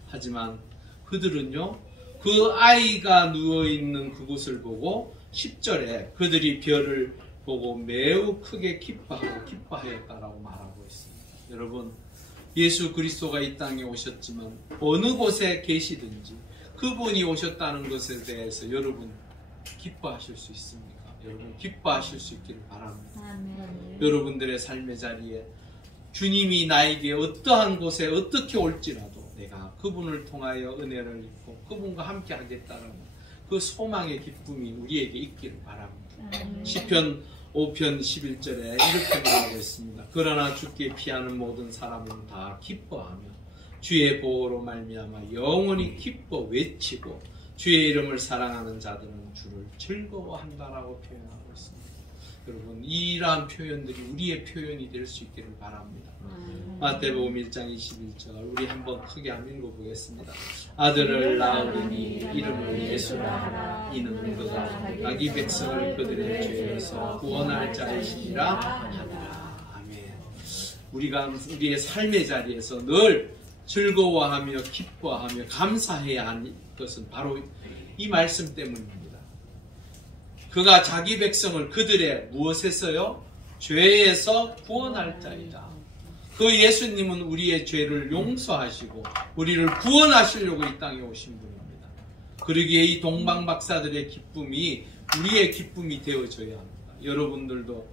하지만 그들은요, 그 아이가 누워있는 그곳을 보고 10절에 그들이 별을 보고 매우 크게 기뻐하였다라고 말하고 있습니다. 여러분, 예수 그리스도가 이 땅에 오셨지만 어느 곳에 계시든지 그분이 오셨다는 것에 대해서 여러분 기뻐하실 수 있습니까? 여러분 기뻐하실 수 있기를 바랍니다. 여러분들의 삶의 자리에 주님이 나에게 어떠한 곳에 어떻게 올지라도 내가 그분을 통하여 은혜를 입고 그분과 함께 하겠다는 그 소망의 기쁨이 우리에게 있기를 바랍니다. 시편 5편 11절에 이렇게 말하고 있습니다. 그러나 주께 피하는 모든 사람은 다 기뻐하며 주의 보호로 말미암아 영원히 기뻐 외치고 주의 이름을 사랑하는 자들은 주를 즐거워한다라고 표현하고 있습니다. 여러분, 이러한 표현들이 우리의 표현이 될 수 있기를 바랍니다. 마태복음 1장 21절 우리 한번 크게 한번 읽어보겠습니다. 아들을 낳으리니 이름을 예수라 하라. 이는 그가 자기 백성을 그들의 죄에서 구원할 자이시니라 하더라. 아멘. 우리가 우리의 삶의 자리에서 늘 즐거워하며 기뻐하며 감사해야 하는 것은 바로 이 말씀 때문입니다. 그가 자기 백성을 그들의 무엇에서요? 죄에서 구원할 자이다. 그 예수님은 우리의 죄를 용서하시고 우리를 구원하시려고 이 땅에 오신 분입니다. 그러기에 이 동방박사들의 기쁨이 우리의 기쁨이 되어져야 합니다. 여러분들도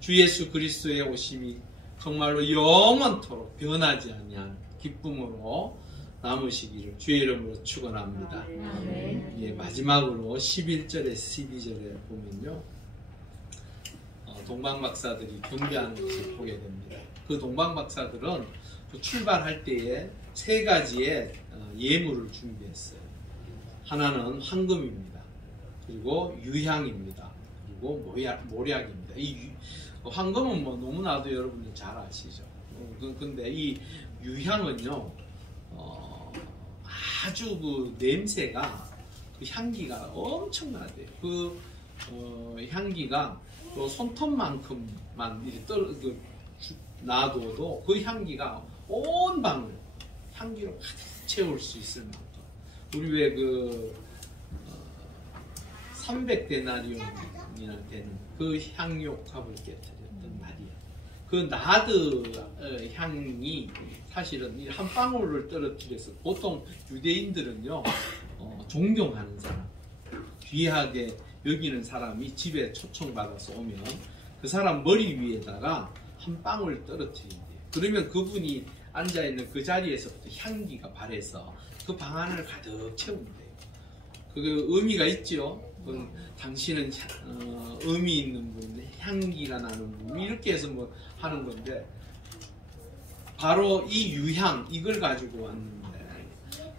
주 예수 그리스도의 오심이 정말로 영원토록 변하지 아니한 기쁨으로 남으시기를 주의 이름으로 축원합니다. 예, 마지막으로 11절에 12절에 보면요, 동방박사들이 경배하는 것을 보게 됩니다. 그 동방박사들은 출발할 때에 세 가지의 예물을 준비했어요. 하나는 황금입니다. 그리고 유향입니다. 그리고 모략입니다. 이 황금은 뭐 너무나도 여러분들 잘 아시죠. 근데 이 유향은요, 아주 그 냄새가, 그 향기가 엄청나대요. 그 향기가 또 손톱만큼만 이렇게 놔둬도 그 향기가 온 방을 향기로 가득 채울 수 있을 만큼. 우리 왜 그 300데나리온이나 되는 그 향료값을 깨뜨렸던 말이야. 그 나드 향이 사실은 한 방울을 떨어뜨려서 보통 유대인들은요, 존경하는 사람, 귀하게 여기는 사람이 집에 초청받아서 오면 그 사람 머리 위에다가 한 방울 떨어뜨린대요. 그러면 그분이 앉아있는 그 자리에서부터 향기가 발해서 그 방 안을 가득 채운대요. 그 의미가 있죠. 당신은 의미 있는 분, 향기가 나는 분, 이렇게 해서 뭐 하는 건데, 바로 이 유향, 이걸 가지고 왔는데,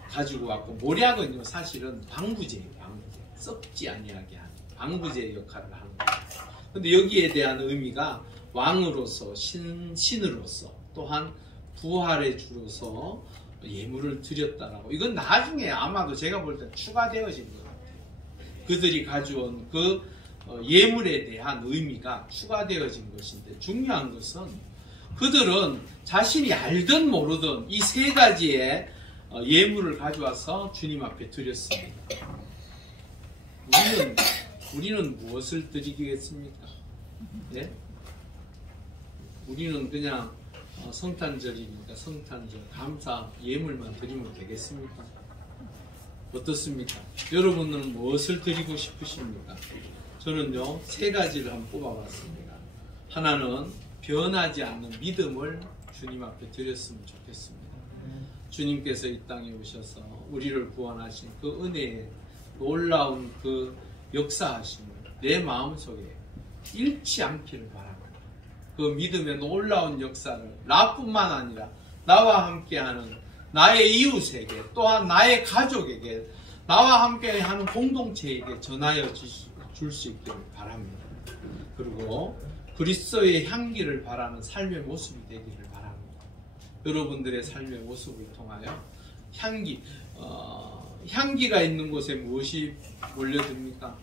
가지고 왔고, 모략은요 사실은 방부제예요. 방부제. 썩지 아니하게 하는. 방부제 역할을 하는 거예요. 근데 여기에 대한 의미가 왕으로서 신으로서 또한 부활의 주로서 예물을 드렸다라고. 이건 나중에 아마도 제가 볼 때 추가되어진 것 같아요. 그들이 가져온 그 예물에 대한 의미가 추가되어진 것인데, 중요한 것은 그들은 자신이 알든 모르든 이 세 가지의 예물을 가져와서 주님 앞에 드렸습니다. 우리는 무엇을 드리겠습니까? 네? 우리는 그냥 성탄절이니까 성탄절 감사 예물만 드리면 되겠습니까? 어떻습니까? 여러분은 무엇을 드리고 싶으십니까? 저는요, 세 가지를 한번 뽑아봤습니다. 하나는 변하지 않는 믿음을 주님 앞에 드렸으면 좋겠습니다. 주님께서 이 땅에 오셔서 우리를 구원하신 그 은혜의 놀라운 그 역사하심을 내 마음속에 잃지 않기를 바랍니다. 그 믿음의 놀라운 역사를 나뿐만 아니라 나와 함께하는 나의 이웃에게, 또한 나의 가족에게, 나와 함께하는 공동체에게 전하여 줄 수 있기를 바랍니다. 그리고 그리스도의 향기를 바라는 삶의 모습이 되기를 바랍니다. 여러분들의 삶의 모습을 통하여 향기가 있는 곳에 무엇이 몰려듭니까?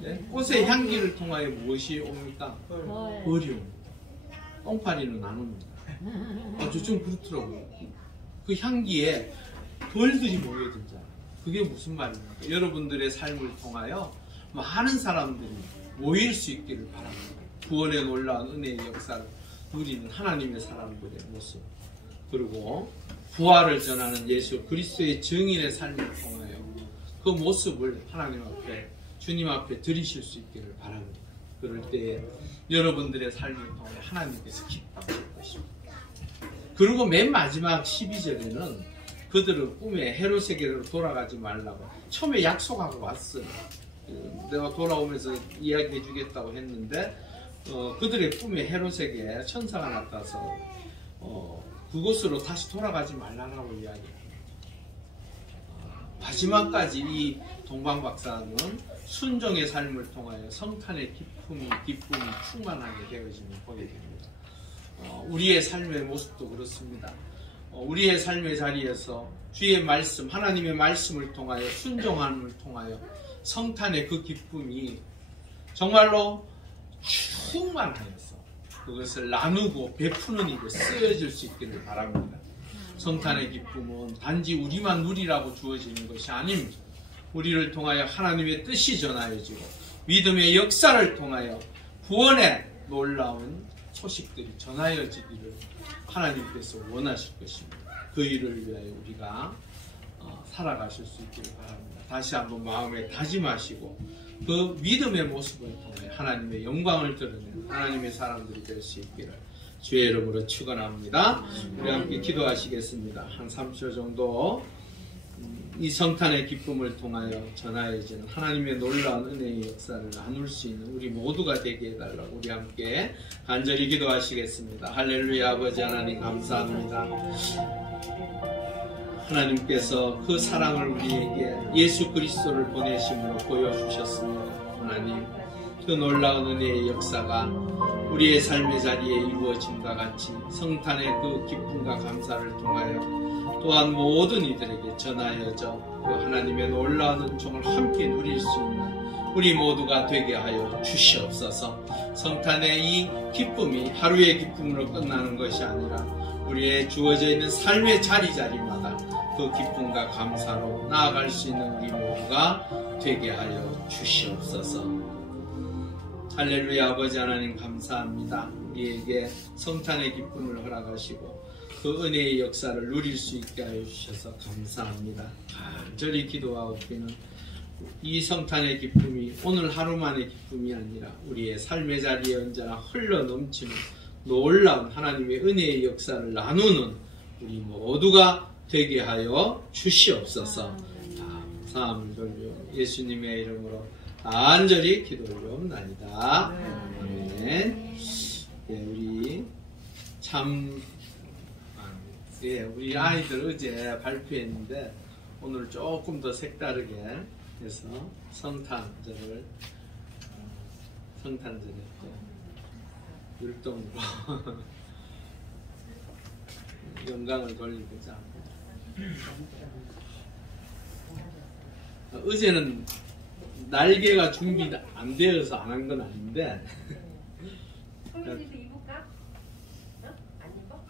네? 꽃의 향기를 통하여 무엇이 옵니까? 벌이 옵니다. 똥파리는 안 옵니다. 아주 좀 그렇더라고요. 그 향기에 벌들이 모여들잖아요. 그게 무슨 말입니까? 여러분들의 삶을 통하여 많은 사람들이 모일 수 있기를 바랍니다. 구원의 놀라운 은혜의 역사를 누리는 하나님의 사람들의 모습, 그리고 부활을 전하는 예수 그리스도의 증인의 삶을 통하여 그 모습을 하나님 앞에, 주님 앞에 드리실 수 있기를 바랍니다. 그럴 때에 여러분들의 삶을 통해 하나님께서 기뻐하실 것입니다. 그리고 맨 마지막 12절에는 그들은 꿈에 헤롯에게로 돌아가지 말라고 처음에 약속하고 왔어요. 내가 돌아오면서 이야기해 주겠다고 했는데 그들의 꿈에 헤롯에게 천사가 나타나서 그곳으로 다시 돌아가지 말라고 이야기합니다. 마지막까지 이 동방박사는 순종의 삶을 통하여 성탄의 기쁨이 충만하게 되어짐을 보게 됩니다. 우리의 삶의 모습도 그렇습니다. 우리의 삶의 자리에서 주의 말씀, 하나님의 말씀을 통하여 순종함을 통하여 성탄의 그 기쁨이 정말로 충만하여서 그것을 나누고 베푸는 일에 쓰여질 수 있기를 바랍니다. 성탄의 기쁨은 단지 우리만 누리라고 주어지는 것이 아닙니다. 우리를 통하여 하나님의 뜻이 전하여지고 믿음의 역사를 통하여 구원의 놀라운 소식들이 전하여지기를 하나님께서 원하실 것입니다. 그 일을 위하여 우리가 살아가실 수 있기를 바랍니다. 다시 한번 마음에 다짐하시고 그 믿음의 모습을 통해 하나님의 영광을 드러내는 하나님의 사람들이 될 수 있기를 주의 이름으로 축원합니다. 우리 함께 기도하시겠습니다. 한 3초 정도 이 성탄의 기쁨을 통하여 전하여지는 하나님의 놀라운 은혜의 역사를 나눌 수 있는 우리 모두가 되게 해달라고 우리 함께 간절히 기도하시겠습니다. 할렐루야. 아버지 하나님 감사합니다. 하나님께서 그 사랑을 우리에게 예수 그리스도를 보내심으로 보여주셨습니다. 하나님, 그 놀라운 은혜의 역사가 우리의 삶의 자리에 이루어짐과 같이 성탄의 그 기쁨과 감사를 통하여 또한 모든 이들에게 전하여져 그 하나님의 놀라운 은총을 함께 누릴 수 있는 우리 모두가 되게 하여 주시옵소서. 성탄의 이 기쁨이 하루의 기쁨으로 끝나는 것이 아니라 우리의 주어져 있는 삶의 자리마다 그 기쁨과 감사로 나아갈 수 있는 우리 모두가 되게 하여 주시옵소서. 할렐루야. 아버지 하나님 감사합니다. 우리에게 성탄의 기쁨을 허락하시고 그 은혜의 역사를 누릴 수 있게 하여 주셔서 감사합니다. 간절히 기도하고 우리는 이 성탄의 기쁨이 오늘 하루만의 기쁨이 아니라 우리의 삶의 자리에 언제나 흘러넘치는 놀라운 하나님의 은혜의 역사를 나누는 우리 모두가 되게 하여 주시옵소서. 감사함을 돌려 예수님의 이름으로 간절히 기도하옵나이다. 아멘. 우리 참 우리 아이들 어제 발표했는데 오늘 조금 더 색다르게 해서 성탄절을 성탄절에 또 율동으로 영광을 돌리고자 합니다. 어제는 날개가 준비 안 되어서 안 한 건 아닌데 성민이도 입을까? 어? 안 입어?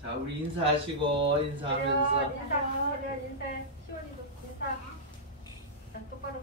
자, 우리 인사하시고 인사하면서 인사해. 시원이도 인사. 똑바로.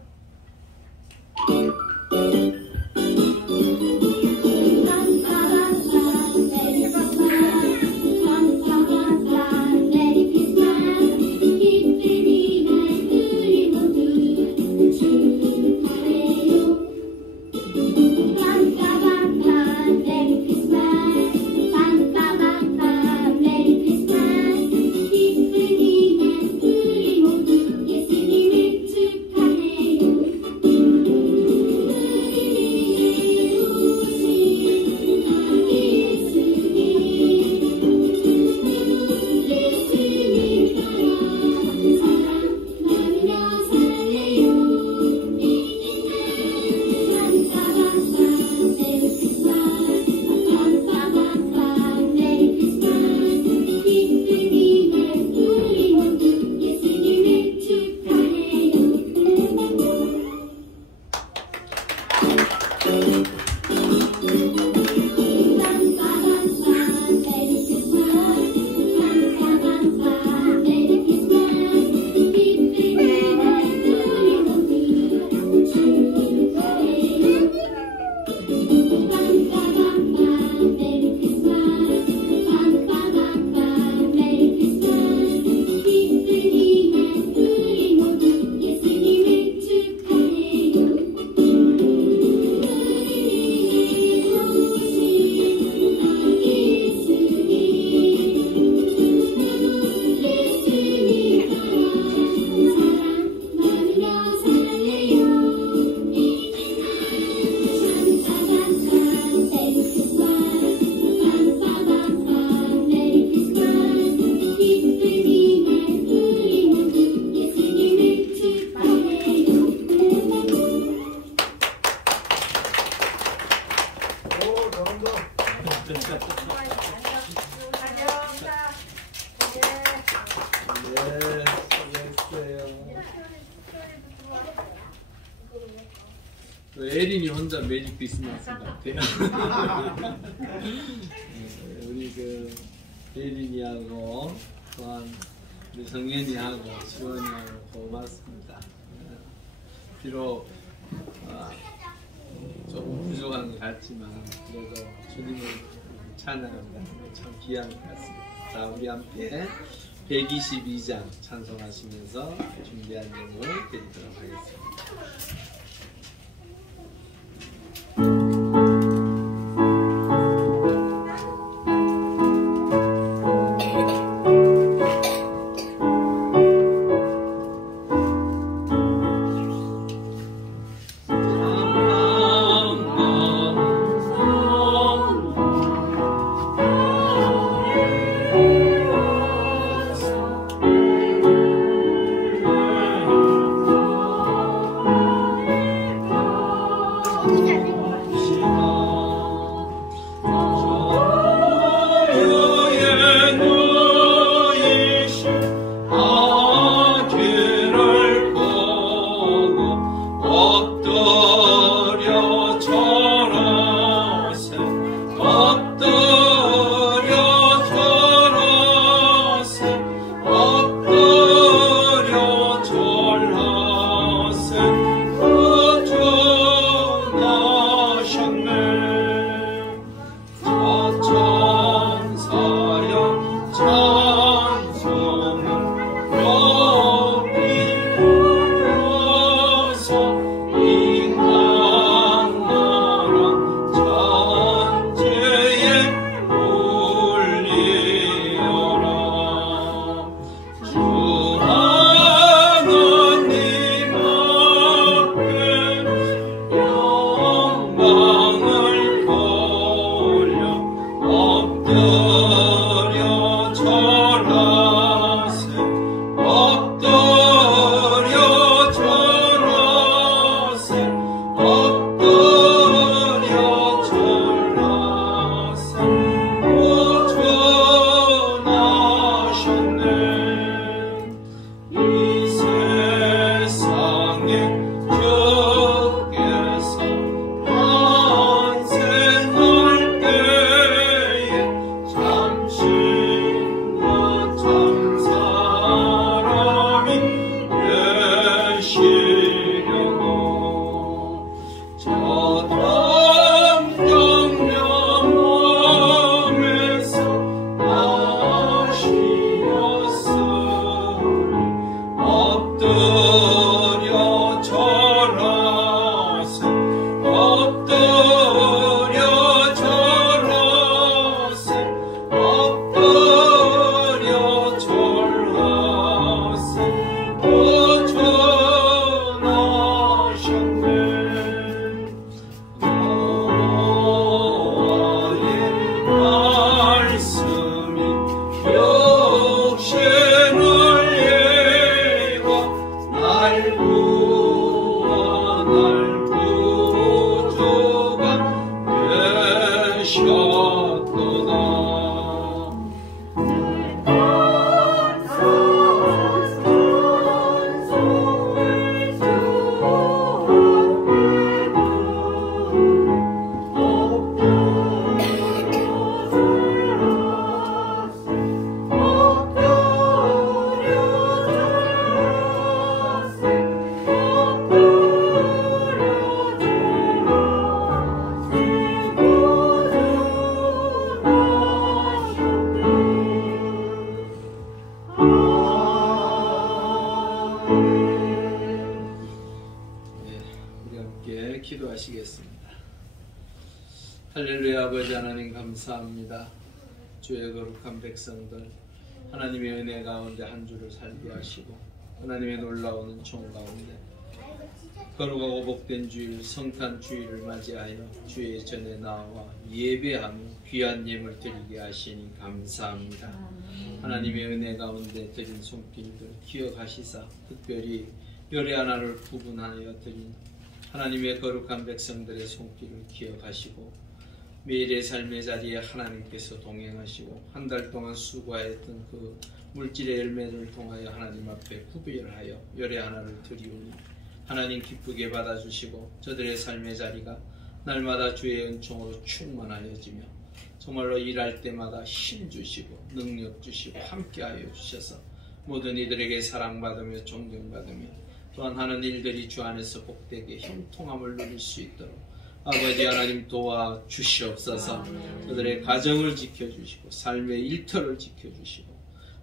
에린이 혼자 메리 크리스마스 같아요. 우리 그 에린이하고 또한 우리 성현이하고 시원이하고 고맙습니다. 비록 조금 부족한 것 같지만 그래도 주님을 찬양한다는 게 참 귀한 것 같습니다. 자, 우리 함께 122장 찬송하시면서 준비한 내용을 드리도록 하겠습니다. 이 기도하시겠습니다. 할렐루야. 아버지 하나님 감사합니다. 주의 거룩한 백성들 하나님의 은혜 가운데 한 주를 살게 하시고 하나님의 놀라운 은총 가운데 거룩하고 복된 주일 성탄 주일을 맞이하여 주의 전에 나와 예배하며 귀한 예물 드리게 하시니 감사합니다. 하나님의 은혜 가운데 드린 손길들 기억하시사 특별히 열의 하나를 구분하여 드린 하나님의 거룩한 백성들의 손길을 기억하시고 매일의 삶의 자리에 하나님께서 동행하시고 한 달 동안 수고하였던 그 물질의 열매를 통하여 하나님 앞에 구별하여 열의 하나를 드리오니 하나님 기쁘게 받아주시고 저들의 삶의 자리가 날마다 주의 은총으로 충만하여지며 정말로 일할 때마다 힘 주시고 능력 주시고 함께하여 주셔서 모든 이들에게 사랑받으며 존경받으며 또한 하는 일들이 주 안에서 복되게 형통함을 누릴 수 있도록 아버지 하나님 도와주시옵소서. 그들의 가정을 지켜주시고 삶의 일터를 지켜주시고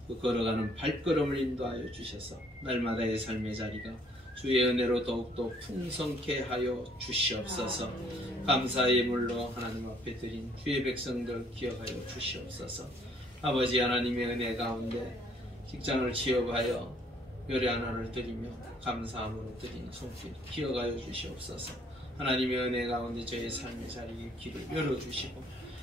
그 걸어가는 발걸음을 인도하여 주셔서 날마다의 삶의 자리가 주의 은혜로 더욱더 풍성케 하여 주시옵소서. 감사의 예물로 하나님 앞에 드린 주의 백성들 기억하여 주시옵소서. 아버지 하나님의 은혜 가운데 직장을 취업하여 열의 하나를 드리며 감사함으로 드린 손길 기억하여 주시옵소서. 하나님의 은혜 가운데 저의 삶의 자리에 길을 열어주시고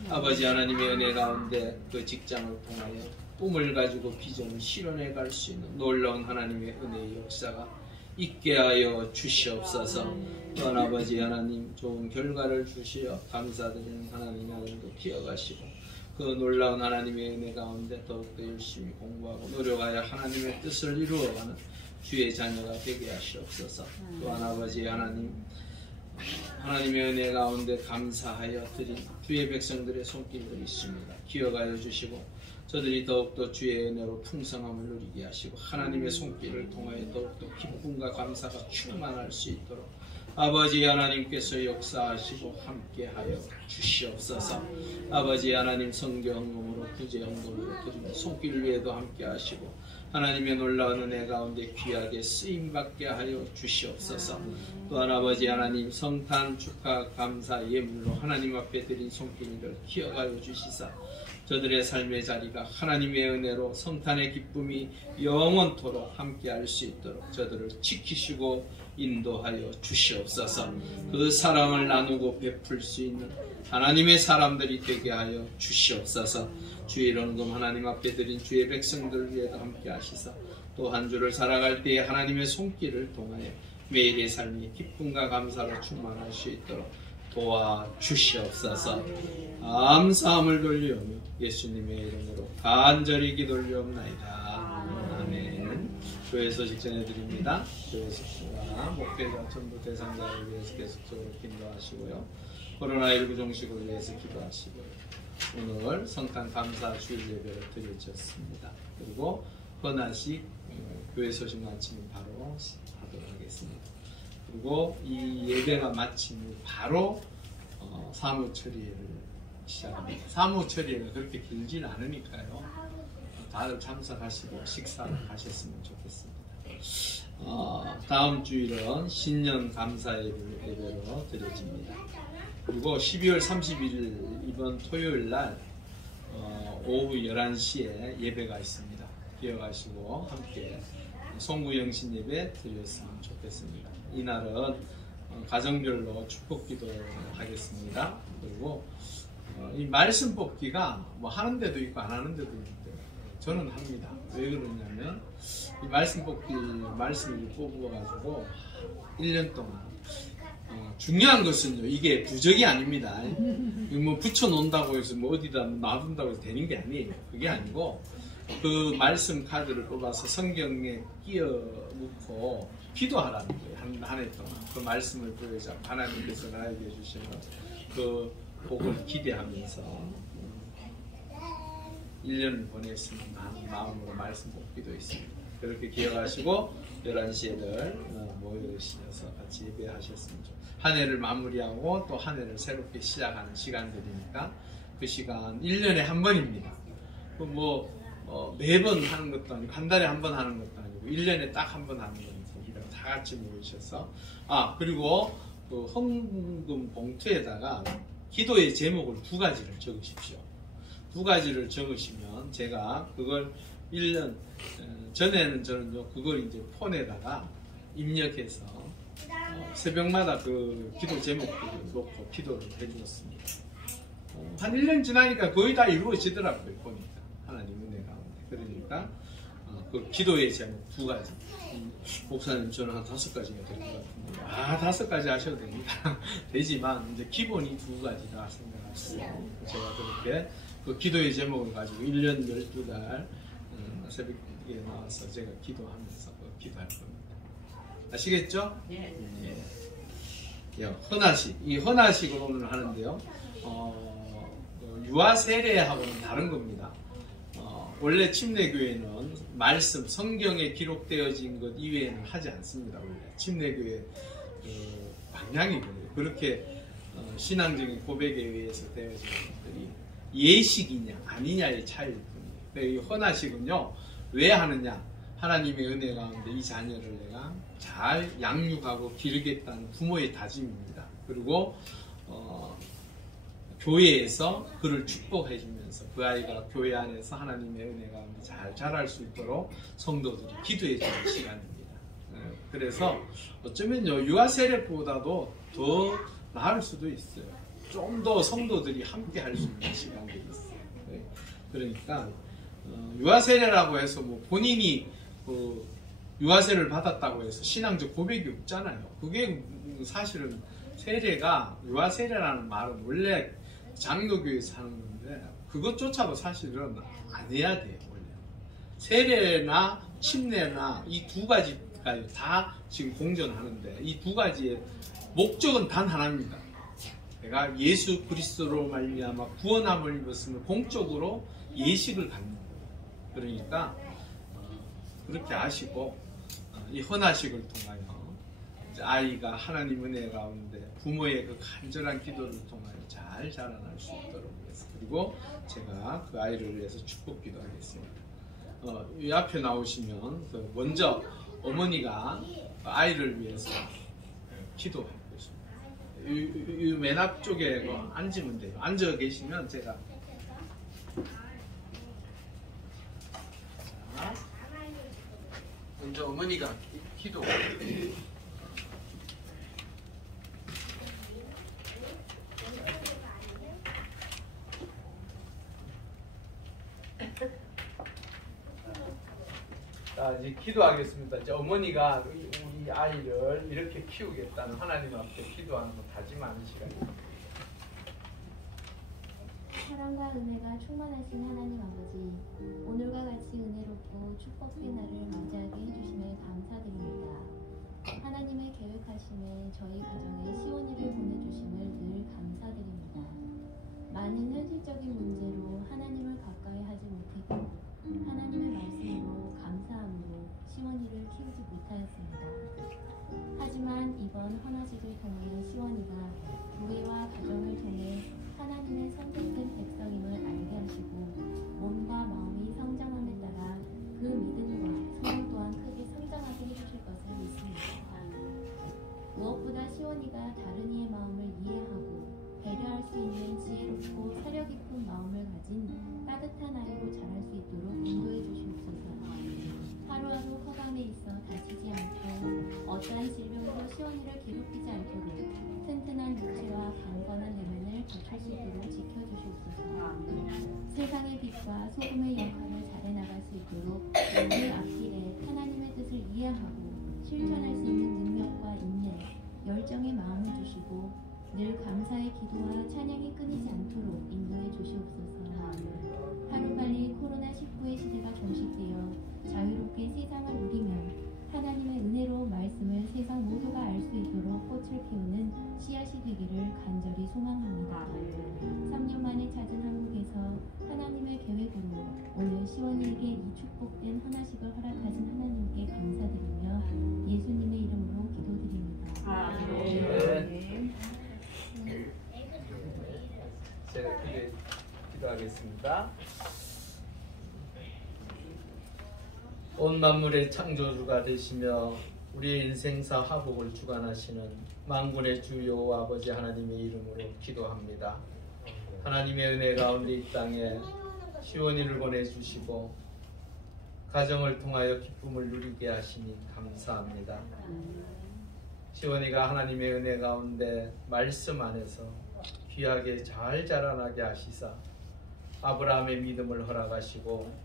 아버지 하나님의 은혜 가운데 그 직장을 통하여 꿈을 가지고 비전을 실현해 갈 수 있는 놀라운 하나님의 은혜의 역사가 있게 하여 주시옵소서. 또한 아버지 하나님 좋은 결과를 주시어 감사드리는 하나님의 아들도 기억하시고 그 놀라운 하나님의 은혜 가운데 더욱더 열심히 공부하고 노력하여 하나님의 뜻을 이루어가는 주의 자녀가 되게 하시옵소서. 또한 아버지 하나님 하나님의 은혜 가운데 감사하여 드린 주의 백성들의 손길들이 있습니다. 기억하여 주시고 저들이 더욱더 주의 은혜로 풍성함을 누리게 하시고 하나님의 손길을 통하여 더욱더 기쁨과 감사가 충만할 수 있도록 아버지 하나님께서 역사하시고 함께하여 주시옵소서. 아버지 하나님 성경응으로 구제응으로 드리는 손길 위에도 함께하시고 하나님의 놀라운 은혜 가운데 귀하게 쓰임받게 하여 주시옵소서. 또한 아버지 하나님 성탄 축하 감사 예물로 하나님 앞에 드린 손길을 기억하여 주시사 저들의 삶의 자리가 하나님의 은혜로 성탄의 기쁨이 영원토록 함께할 수 있도록 저들을 지키시고 인도하여 주시옵소서. 그 사랑을 나누고 베풀 수 있는 하나님의 사람들이 되게 하여 주시옵소서. 주의 헌금 하나님 앞에 드린 주의 백성들 위에도 함께 하시사 또 한 주를 살아갈 때에 하나님의 손길을 통하여 매일의 삶이 기쁨과 감사로 충만할 수 있도록 도와주시옵소서. 감사함을 돌리오며 예수님의 이름으로 간절히 기도를 올리옵나이다. 아멘. 교회 소식 전해드립니다. 교회 소식 있습니다. 목회자 전부 대상자를 위해서 계속적으로 기도하시고요. 코로나19 종식을 위해서 기도하시고요. 오늘 성탄 감사 주일 예배를 드려졌습니다. 그리고 헌화식 교회 소식 마치면 바로 하도록 하겠습니다. 그리고 이 예배가 마친 후 바로 사무처리를 시작합니다. 사무처리가 그렇게 길지는 않으니까요. 다들 참석하시고 식사를 하셨으면 좋겠습니다. 다음 주일은 신년 감사 예배로 드려집니다. 그리고 12월 31일 이번 토요일 날 오후 11시에 예배가 있습니다. 기억하시고 함께 송구영신 예배 드렸으면 좋겠습니다. 이날은 가정별로 축복 기도하겠습니다. 그리고 이 말씀 뽑기가 뭐 하는 데도 있고 안 하는 데도 있는데 저는 합니다. 왜 그러냐면 이 말씀 뽑기 말씀을 뽑아가지고 1년 동안 중요한 것은요, 이게 부적이 아닙니다. 뭐 붙여놓는다고 해서 뭐 어디다 놔둔다고 해서 되는 게 아니에요. 그게 아니고 그 말씀 카드를 뽑아서 성경에 끼워 묻고 기도하라는 거예요. 한 해 동안 그 말씀을 보여줘 하나님께서 나에게 주시는 그 복을 기대하면서 1년을 보냈으면 마음으로 말씀 뽑기도 있습니다. 그렇게 기억하시고 11시에들 모여주셔서 같이 예배하셨으면 좋겠습니다. 한 해를 마무리하고 또 한 해를 새롭게 시작하는 시간들이니까 그 시간 1년에 한 번입니다. 매번 하는 것도 아니고 한 달에 한 번 하는 것도 아니고 1년에 딱 한 번 하는 거니까 다 같이 모이셔서 그리고 그 헌금 봉투에다가 기도의 제목을 2가지를 적으십시오. 2가지를 적으시면 제가 그걸 1년 전에는 저는요 그걸 이제 폰에다가 입력해서 새벽마다 그 기도 제목을 놓고 기도를 해주었습니다. 한 1년 지나니까 거의 다 이루어지더라고요. 보니까 하나님 은혜 가운데. 그러니까 그 기도의 제목 2가지. 목사님 저는 한 5가지가 될 것 같은데 5가지 하셔도 됩니다. 되지만 이제 기본이 2가지다 생각하시고 제가 그렇게 그 기도의 제목을 가지고 1년 12달 새벽에 나와서 제가 기도하면서 기도할 겁니다. 아시겠죠? 예. 헌화식. 이 헌화식을 오늘 하는데요. 유아 세례하고는 다른 겁니다. 원래 침례교회는 말씀, 성경에 기록되어진 것 이외에는 하지 않습니다. 원래 침례교회 방향이 그래요. 그렇게 신앙적인 고백에 의해서 되어진 것들이 예식이냐 아니냐의 차이일 뿐이에요. 이 헌화식은요 왜 하느냐? 하나님의 은혜 가운데 이 자녀를 내가 잘 양육하고 기르겠다는 부모의 다짐입니다. 그리고 교회에서 그를 축복해 주면서 그 아이가 교회 안에서 하나님의 은혜 가운데 잘 자랄 수 있도록 성도들이 기도해 주는 시간입니다. 그래서 어쩌면요 유아 세례보다도 더 나을 수도 있어요. 좀 더 성도들이 함께 할 수 있는 시간들이 있어요. 그러니까 유아 세례라고 해서 뭐 본인이 유아 세례를 받았다고 해서 신앙적 고백이 없잖아요. 그게 사실은 세례가 유아 세례라는 말은 원래 장로교에서 하는 건데 그것조차도 사실은 안 해야 돼요. 원래 세례나 침례나 이 2가지가 다 지금 공존하는데 이 2가지의 목적은 단 하나입니다. 내가 예수 그리스도로 말미암아 구원함을 입었으면 공적으로 예식을 갖는 거예요. 그러니까 그렇게 아시고 이 헌화식을 통하여 아이가 하나님 은혜 가운데 부모의 그 간절한 기도를 통하여 잘 자라날 수 있도록 위해서 그리고 제가 그 아이를 위해서 축복 기도하겠습니다. 이 앞에 나오시면 먼저 어머니가 아이를 위해서 기도할 것입니다. 이 맨 앞쪽에 앉으면 돼요. 앉아 계시면 제가 먼저 어머니가 기도해요. 자, 이제 기도하겠습니다. 이제 어머니가 우리 아이를 이렇게 키우겠다는 하나님 앞에 기도하는 거 다짐하는 시간입니다. 사랑과 은혜가 충만하신 하나님 아버지, 오늘과 같이 은혜롭고 축복된 날을 맞이하게 해주심에 감사드립니다. 하나님의 계획하심에 저희 가정에 시원이를 보내주심을 늘 감사드립니다. 많은 현실적인 문제로 하나님을 가까이 하지 못했고 하나님의 말씀으로 감사함으로 시원이를 키우지 못하였습니다. 하지만 이번 헌화식을 통해 시원이가 교회와 가정을 통해 하나님의 선택된 백성임을 알게 하시고 몸과 마음이 성장함에 따라 그 믿음과 소원 또한 크게 성장하게 해주실 것을 믿습니다. 무엇보다 시원이가 다른 이의 마음을 이해하고 배려할 수 있는 지혜롭고 사려 깊은 마음을 가진 따뜻한 아이로 자랄 수 있도록 인도해 주시옵소서. 하루하루 허감에 있어 다치지 않고 어떠한 질병으로 시원이를 괴롭히지 않도록 튼튼한 육체와 강건한 내면을 갖출 수 있도록 지켜주시옵소서. 세상의 빛과 소금의 역할을 잘해 나갈 수 있도록 그 앞길에 하나님의 뜻을 이해하고 실천할 수 있는 능력과 인내, 열정의 마음을 주시고 늘 감사의 기도와 찬양이 끊이지 않도록 인도해 주시옵소서. 하루빨리 코로나19의 시대가 종식되어 자유롭게 세상을 누리며 하나님의 은혜로 말씀을 세상 모두가 알 수 있도록 꽃을 피우는 씨앗이 되기를 간절히 소망합니다. 3년 만에 찾은 한국에서 하나님의 계획으로 오늘 시원이에게 이 축복된 헌화식을 허락하신 하나님께 감사드리며 예수님의 이름으로 기도드립니다. 네. 제가 크게 기도하겠습니다. 온 만물의 창조주가 되시며 우리의 인생사 화복을 주관하시는 만군의 주 여호와 아버지 하나님의 이름으로 기도합니다. 하나님의 은혜 가운데 이 땅에 시원이를 보내주시고 가정을 통하여 기쁨을 누리게 하시니 감사합니다. 시원이가 하나님의 은혜 가운데 말씀 안에서 귀하게 잘 자라나게 하시사 아브라함의 믿음을 허락하시고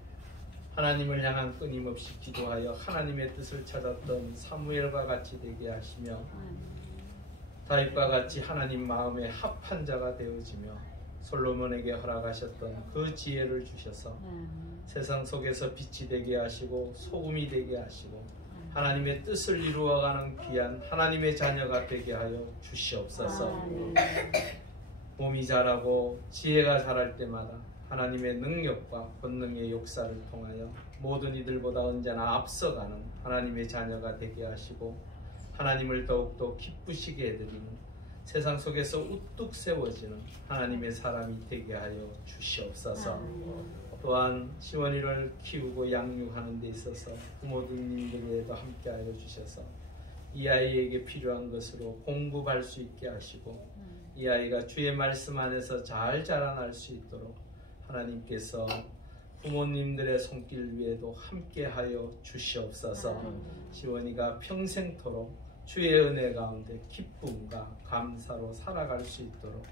하나님을 향한 끊임없이 기도하여 하나님의 뜻을 찾았던 사무엘과 같이 되게 하시며 다윗과 같이 하나님 마음에 합한 자가 되어지며 솔로몬에게 허락하셨던 그 지혜를 주셔서 세상 속에서 빛이 되게 하시고 소금이 되게 하시고 하나님의 뜻을 이루어가는 귀한 하나님의 자녀가 되게 하여 주시옵소서. 몸이 자라고 지혜가 자랄 때마다 하나님의 능력과 권능의 역사를 통하여 모든 이들보다 언제나 앞서가는 하나님의 자녀가 되게 하시고 하나님을 더욱더 기쁘시게 해드리는 세상 속에서 우뚝 세워지는 하나님의 사람이 되게 하여 주시옵소서. 또한 시원이를 키우고 양육하는 데 있어서 부모님들에도 함께하여 주셔서 이 아이에게 필요한 것으로 공급할 수 있게 하시고 이 아이가 주의 말씀 안에서 잘 자라날 수 있도록 하나님께서 부모님들의 손길 위에도 함께하여 주시옵소서. 시원이가 평생토록 주의 은혜 가운데 기쁨과 감사로 살아갈 수 있도록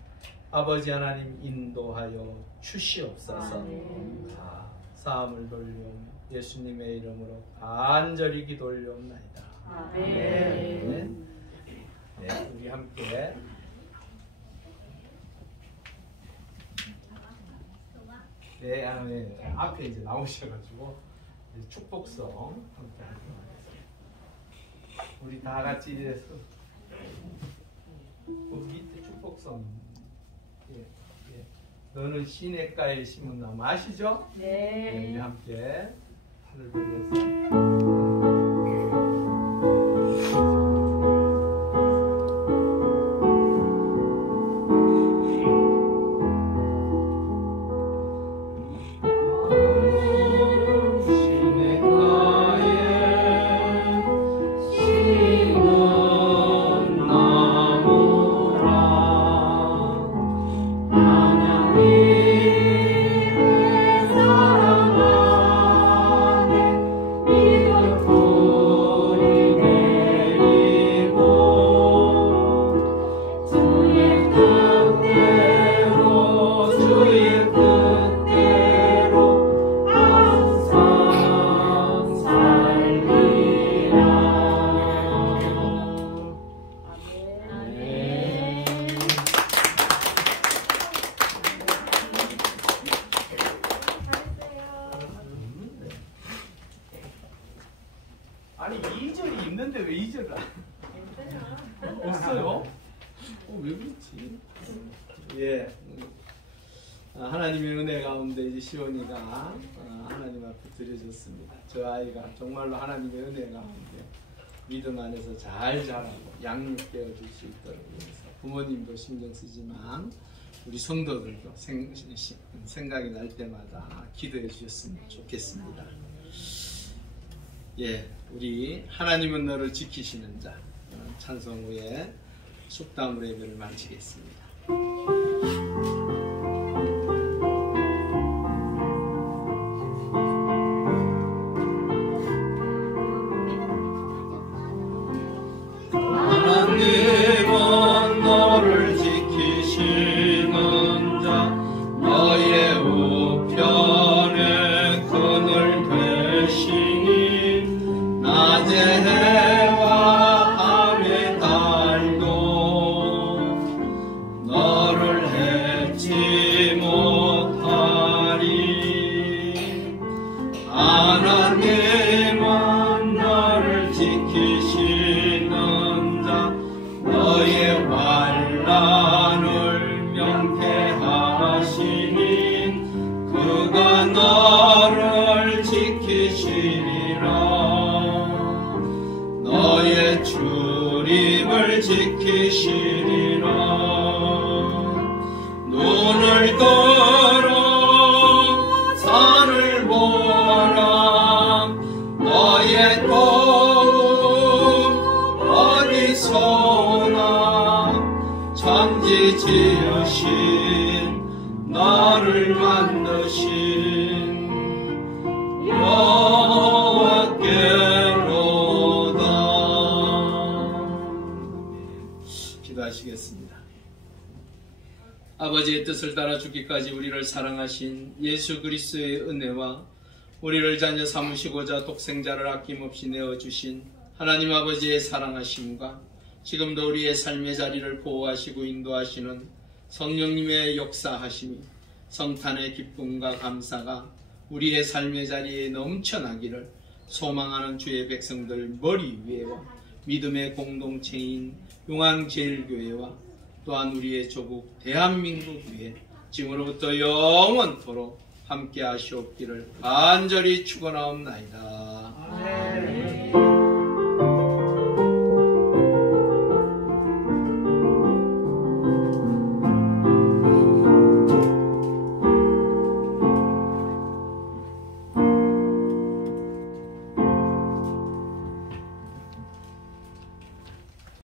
아버지 하나님 인도하여 주시옵소서. 사함을 돌리오며 예수님의 이름으로 간절히 기도 올려옵나이다. 아멘. 네, 우리 함께 네, 아멘. 앞에 이제 나오셔가지고 축복성 함께 하도록 하겠습니다. 우리 다 같이 이제 밑에 축복성. 예, 예. 너는 시냇가에 심은 나무 아시죠? 네. 우리 함께 팔을 벌려서. 사랑하는 믿음 그런가요? 왜 그렇지? 예. 하나님의 은혜 가운데 이제 시온이가 하나님 앞에 드려졌습니다. 저 아이가 정말로 하나님의 은혜 가운데 믿음 안에서 잘 자라고 양육되어 줄 수 있도록 위해서 부모님도 신경 쓰지만 우리 성도들도 생각이 날 때마다 기도해 주셨으면 좋겠습니다. 예, 우리 하나님은 너를 지키시는 자 찬송 후에 속담으로 예배를 마치겠습니다. 하나님은 너를 지키시는 자 너의 우편에 그늘 되시니 낮에 해와 밤에 달도 너를 해치 못하리. 하나님은 너를 지키시는 자 너의 환난을 명패하시니 그가 너를 지키시리라. 너의 출입을 지키시리라. 눈을 들어 산을 보아라. 너의 도움 어디서나 천지 지으신 나를 만드신 여호와께로다. 기도하시겠습니다. 아버지의 뜻을 따라 죽기까지 우리를 사랑하신 예수 그리스도의 은혜와 우리를 자녀 삼으시고자 독생자를 아낌없이 내어주신 하나님 아버지의 사랑하심과 지금도 우리의 삶의 자리를 보호하시고 인도하시는 성령님의 역사하심이 성탄의 기쁨과 감사가 우리의 삶의 자리에 넘쳐나기를 소망하는 주의 백성들 머리 위에와 믿음의 공동체인 용왕제일교회와 또한 우리의 조국 대한민국 위에 지금으로부터 영원토록 함께 하시옵기를 간절히 축원하옵나이다. 아멘.